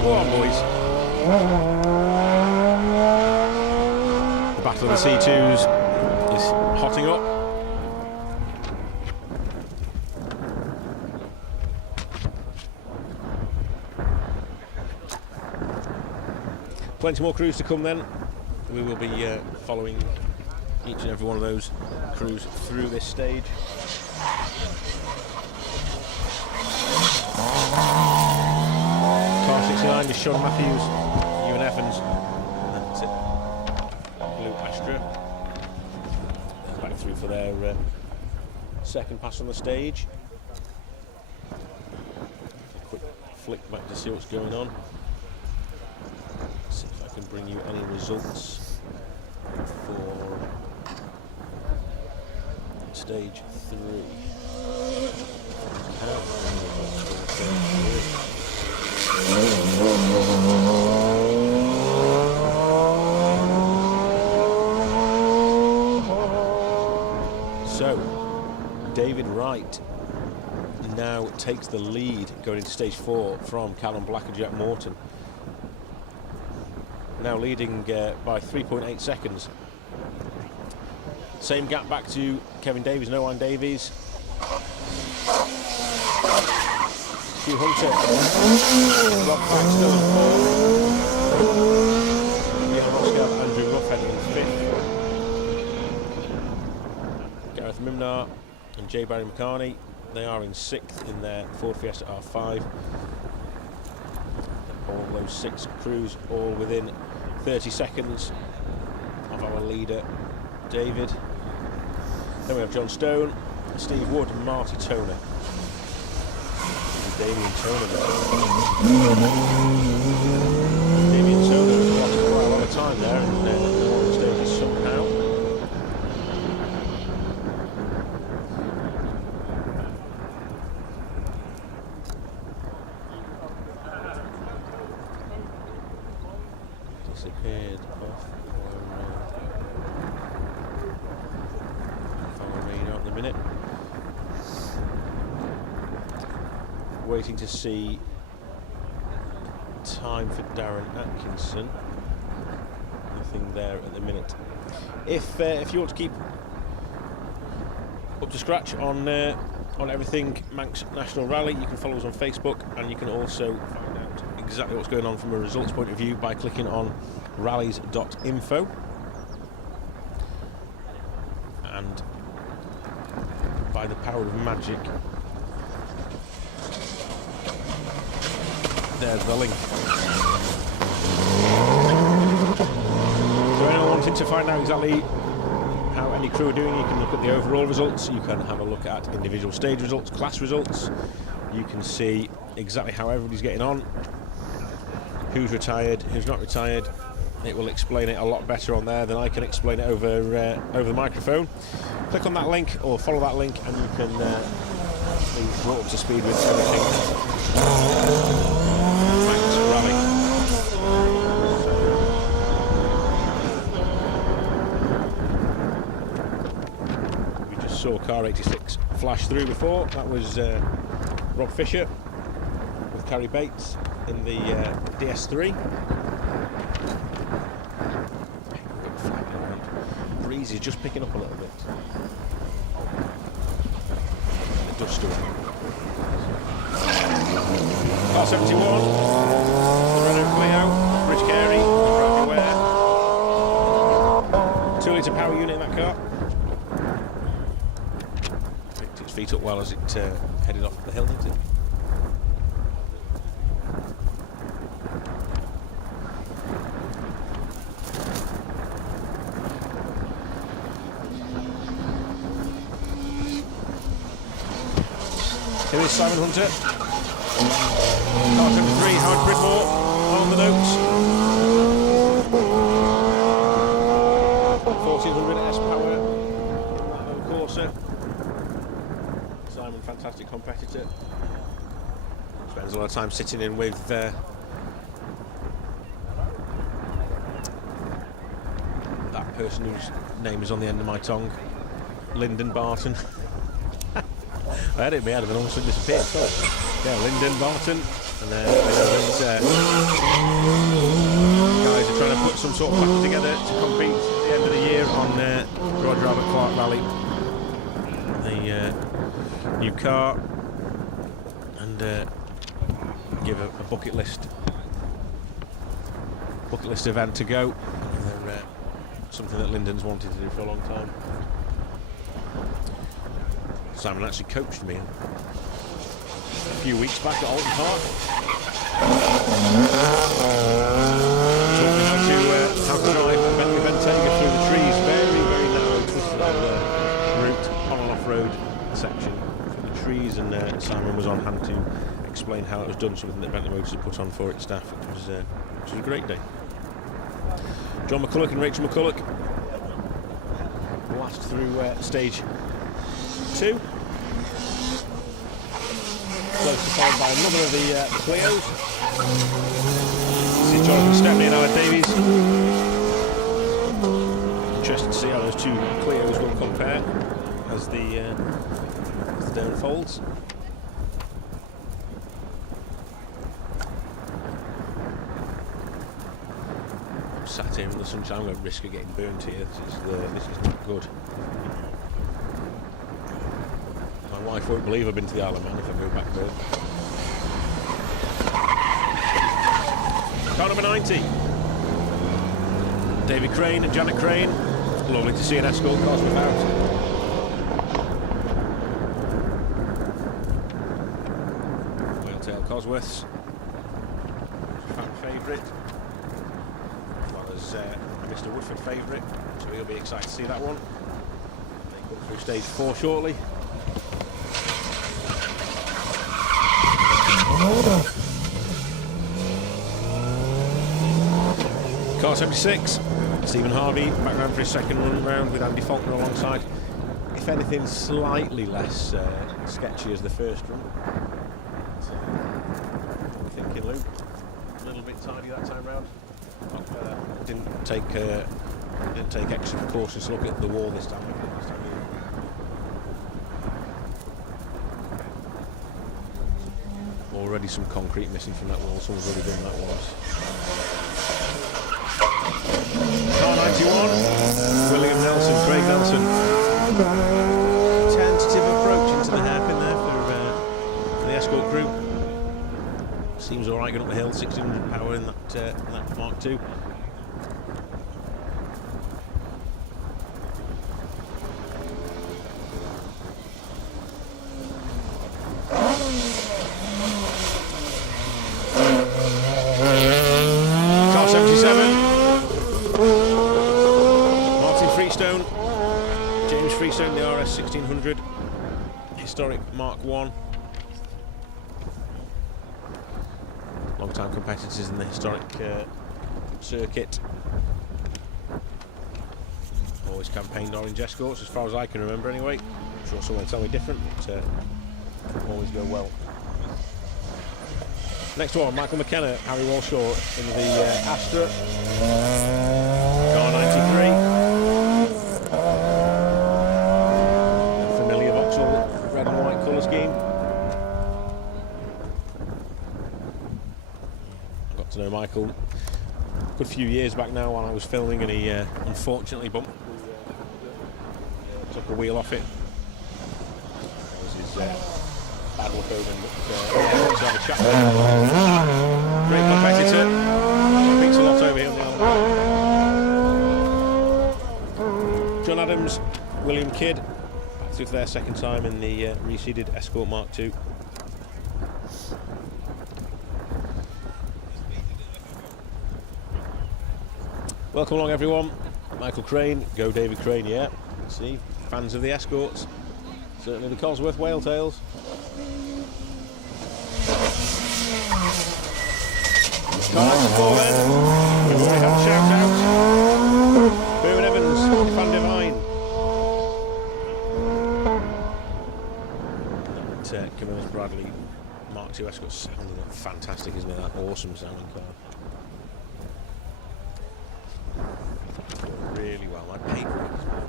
Go on, boys. The battle of the C2s is hotting up. Plenty more crews to come then. We will be following each and every one of those crews through this stage. Car 69 is Sean Matthews, Ewan Evans, and that's it. Luke Astra back through for their second pass on the stage. A quick flick back to see what's going on. See if I can bring you any results for stage 3. So, David Wright now takes the lead going into stage 4 from Callum Black and Jack Morton. Now leading by 3.8 seconds. Same gap back to Kevin Davies, Nolan Davies. Hugh Hunter, Rob Paxton and Paul. Neil Roscoe, Andrew Ruffhead in 5th. Gareth Mimnar and J. Barry McCarney, they are in 6th in their Ford Fiesta R5. All those 6 crews all within 30 seconds of our leader, David. Then we have John Stone, Steve Wood, and Marty Toner. And Damien Toner. Damien Toner has lost quite a lot of time there in one of the stages somehow. Disappeared off our radar at the minute. Waiting to see time for Darren Atkinson. Nothing there at the minute. If you want to keep up to scratch on everything Manx National Rally, you can follow us on Facebook, and you can also find out exactly what's going on from a results point of view by clicking on rallies.info. And by the power of magic, there's the link. So anyone wanting to find out exactly how and your crew are doing. You can look at the overall results, you can have a look at individual stage results, class results. You can see exactly how everybody's getting on, who's retired, who's not retired. It will explain it a lot better on there than I can explain it over the microphone. Click on that link or follow that link and you can be brought up to speed with everything Manx Rally. We just saw car 86 flash through before. That was Rob Fisher with Carrie Bates in the DS3. Breeze is just picking up a little bit. The dust storm. Car 71, the Renault Clio, Rich Carey, proudly wear. 2 litre power unit in that car. Picked its feet up well as it headed off the hill, didn't it? Here is Simon Hunter. Car 73, Howard Pridmore on the notes. 1400 S power in that little Corsa. Simon, fantastic competitor. Spends a lot of time sitting in with that person whose name is on the end of my tongue, Lyndon Barton. I had it in my head and then all of a sudden disappeared. So, yeah, Lyndon Barton. And guys are trying to put some sort of package together to compete at the end of the year on Roger Albert Clark Rally. The new car. And give a bucket list event to go. Something that Lyndon's wanted to do for a long time. Simon actually coached me a few weeks back at Alton Park. Taught me how to drive a Bentley Bentayga through the trees. Very, very narrow, twisted route on an off-road section through the trees, and Simon was on hand to explain how it was done, something that Bentley Motors had put on for its staff, which was a great day. John McCulloch and Rachel McCulloch blast through stage 2. Closely followed by another of the Clios. See Jonathan Stepney and Alan Davies. Interested to see how those 2 Clios will compare as the day unfolds. I'm sat here in the sunshine. I'm going to risk of getting burnt here. This is not good. My wife won't believe I've been to the Isle of Man if I go back there. Car number 90. David Crane and Janet Crane. Lovely to see an Escort Cosworth out. Whaletail Cosworths. Fan favourite. As well as Mr. Woodford favourite. So he'll be excited to see that one. They come through stage 4 shortly. Car 76, Stephen Harvey back round for his second run round with Andy Faulkner alongside. If anything, slightly less sketchy as the first run. I'm thinking, Luke, a little bit tidy that time round. Didn't take extra precautions to look at the wall this time. Already some concrete missing from that wall. Someone's already done that once. Car 91, William Nelson, Craig Nelson. Tentative approach into the hairpin there for the Escort crew. Seems alright going up the hill, 1600 power in that Mark II. racer in the RS 1600, historic Mark 1. Long-time competitors in the historic circuit. Always campaigned orange escorts, as far as I can remember anyway. I'm sure someone will tell me different, but always go well. Next one, Michael McKenna, Harry Walshaw in the Astra. Car 93. Familiar Vauxhall red and white colour scheme. I got to know Michael a good few years back now while I was filming, and he unfortunately took a wheel off it. That was his bad luck over, but to have a chat with him. Great competitor. Speaks a lot over here on the island. John Adams, William Kidd, back through for their second time in the reseeded Escort Mark II. Welcome along, everyone. Michael Crane, go David Crane, yeah. See, fans of the Escorts. Certainly the Cosworth Whale Tails. Cards before then. We've already had a shout out. Boone Evans, Fan Divine. That Camillus Bradley Mark II Escort sounding fantastic, isn't it? That awesome sounding car. Really well. My paperwork is well.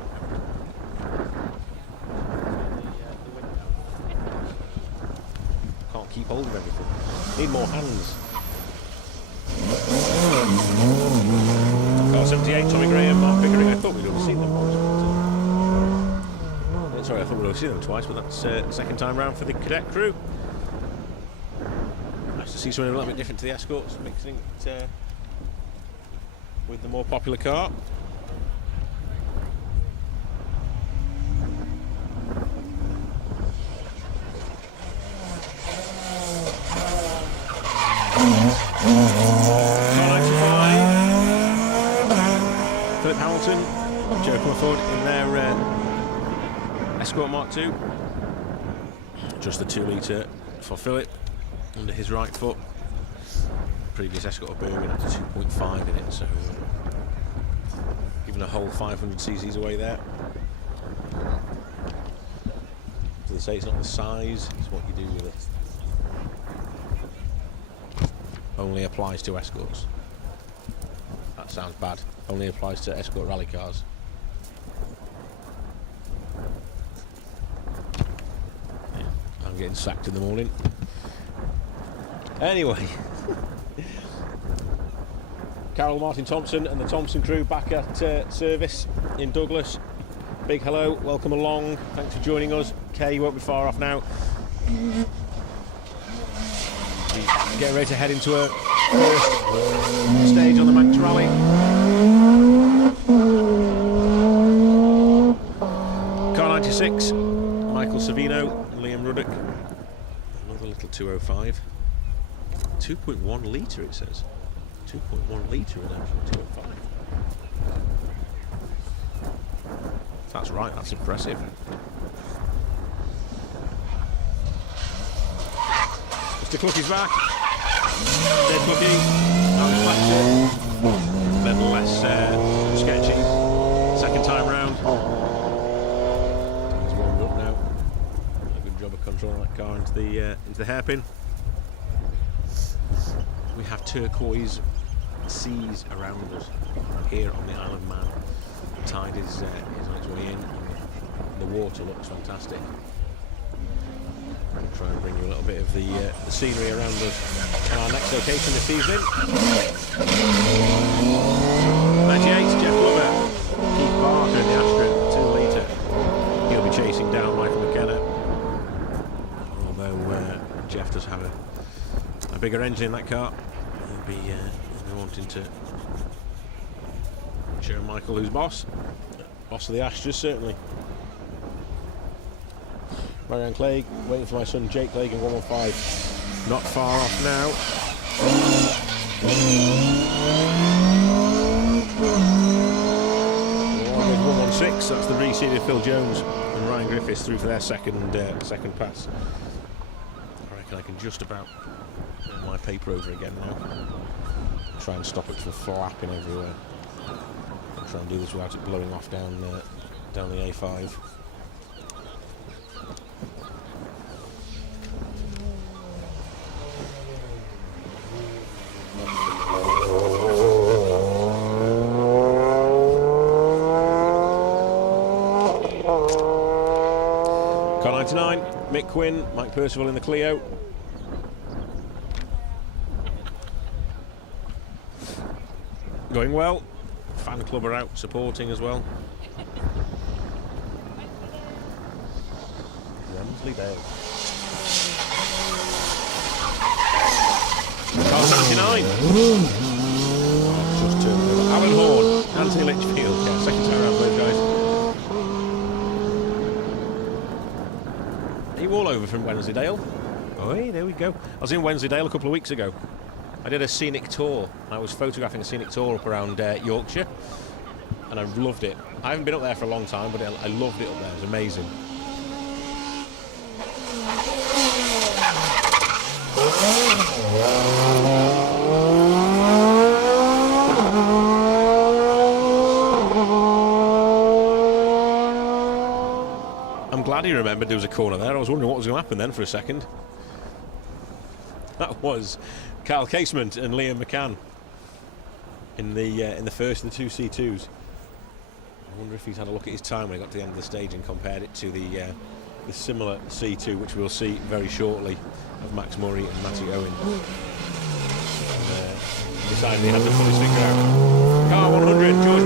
Can't keep hold of everything. Need more hands. Car 78, Tommy Graham, Mark Pickering. I thought we'd already seen them once. Sorry, I thought we'd already seen them twice, but that's the second time round for the cadet crew. Nice to see something a little bit different to the Escorts, mixing it with the more popular car. Philip Hamilton, Joe Comerford in their Escort Mark II. Just the 2 litre for Philip under his right foot. Previous Escort of Birmingham had 2.5 in it, so giving a whole 500 cc's away there. As they say, it's not the size, it's what you do with it. Only applies to Escorts. That sounds bad. Only applies to Escort rally cars. Yeah, I'm getting sacked in the morning. Anyway. Carol Martin Thompson and the Thompson crew back at service in Douglas. Big hello, welcome along. Thanks for joining us. Kay, you won't be far off now. Getting ready to head into a first stage on the Manx Rally. Car 96, Michael Savino, Liam Ruddock. Another little 205. 2.1 litre it says. 2.1 litre in actual 205. That's right, that's impressive. Mr. Clucky's back. Dead Clucky. Now he's back to a little less sketchy. Second time round. He's warmed up now. A good job of controlling that car into the hairpin. We have turquoise seas around us here on the Isle of Man. The tide is on its way in. The water looks fantastic. I'll try and bring you a little bit of the scenery around us on our next location this evening. 98, Jeff Glover, Keith Parker in the Astra 2 litre. He'll be chasing down Michael McKenna. Although Jeff does have a bigger engine in that car. He'll be wanting to show Michael who's boss. Boss of the Astras, certainly. Marianne Clegg, waiting for my son Jake Clegg in 115. Not far off now. 116, so That's the reseeded Phil Jones and Ryan Griffiths through for their second pass. I reckon I can just about turn my paper over again now. Try and stop it from flapping everywhere. I'll try and do this without it blowing off down the A5. Car 99, Mick Quinn, Mike Percival in the Clio. Going well. Fan club are out supporting as well. Wemsleydale. Car 79. Just turned over. Alan Horn, Anthony Litchfield. Yeah, second time around for those guys. Are you all over from Wensleydale? Oh, hey, there we go. I was in Wensleydale a couple of weeks ago. I did a scenic tour. I was photographing a scenic tour up around Yorkshire, and I loved it. I haven't been up there for a long time, but I loved it up there. It was amazing. I'm glad he remembered there was a corner there. I was wondering what was going to happen then for a second. That was Carl Casement and Liam McCann in the first of the two C2s. I wonder if he's had a look at his time when he got to the end of the stage and compared it to the similar C2, which we'll see very shortly, of Max Murray and Matty Owen. And, decided he had the fully figured out. Car 100, George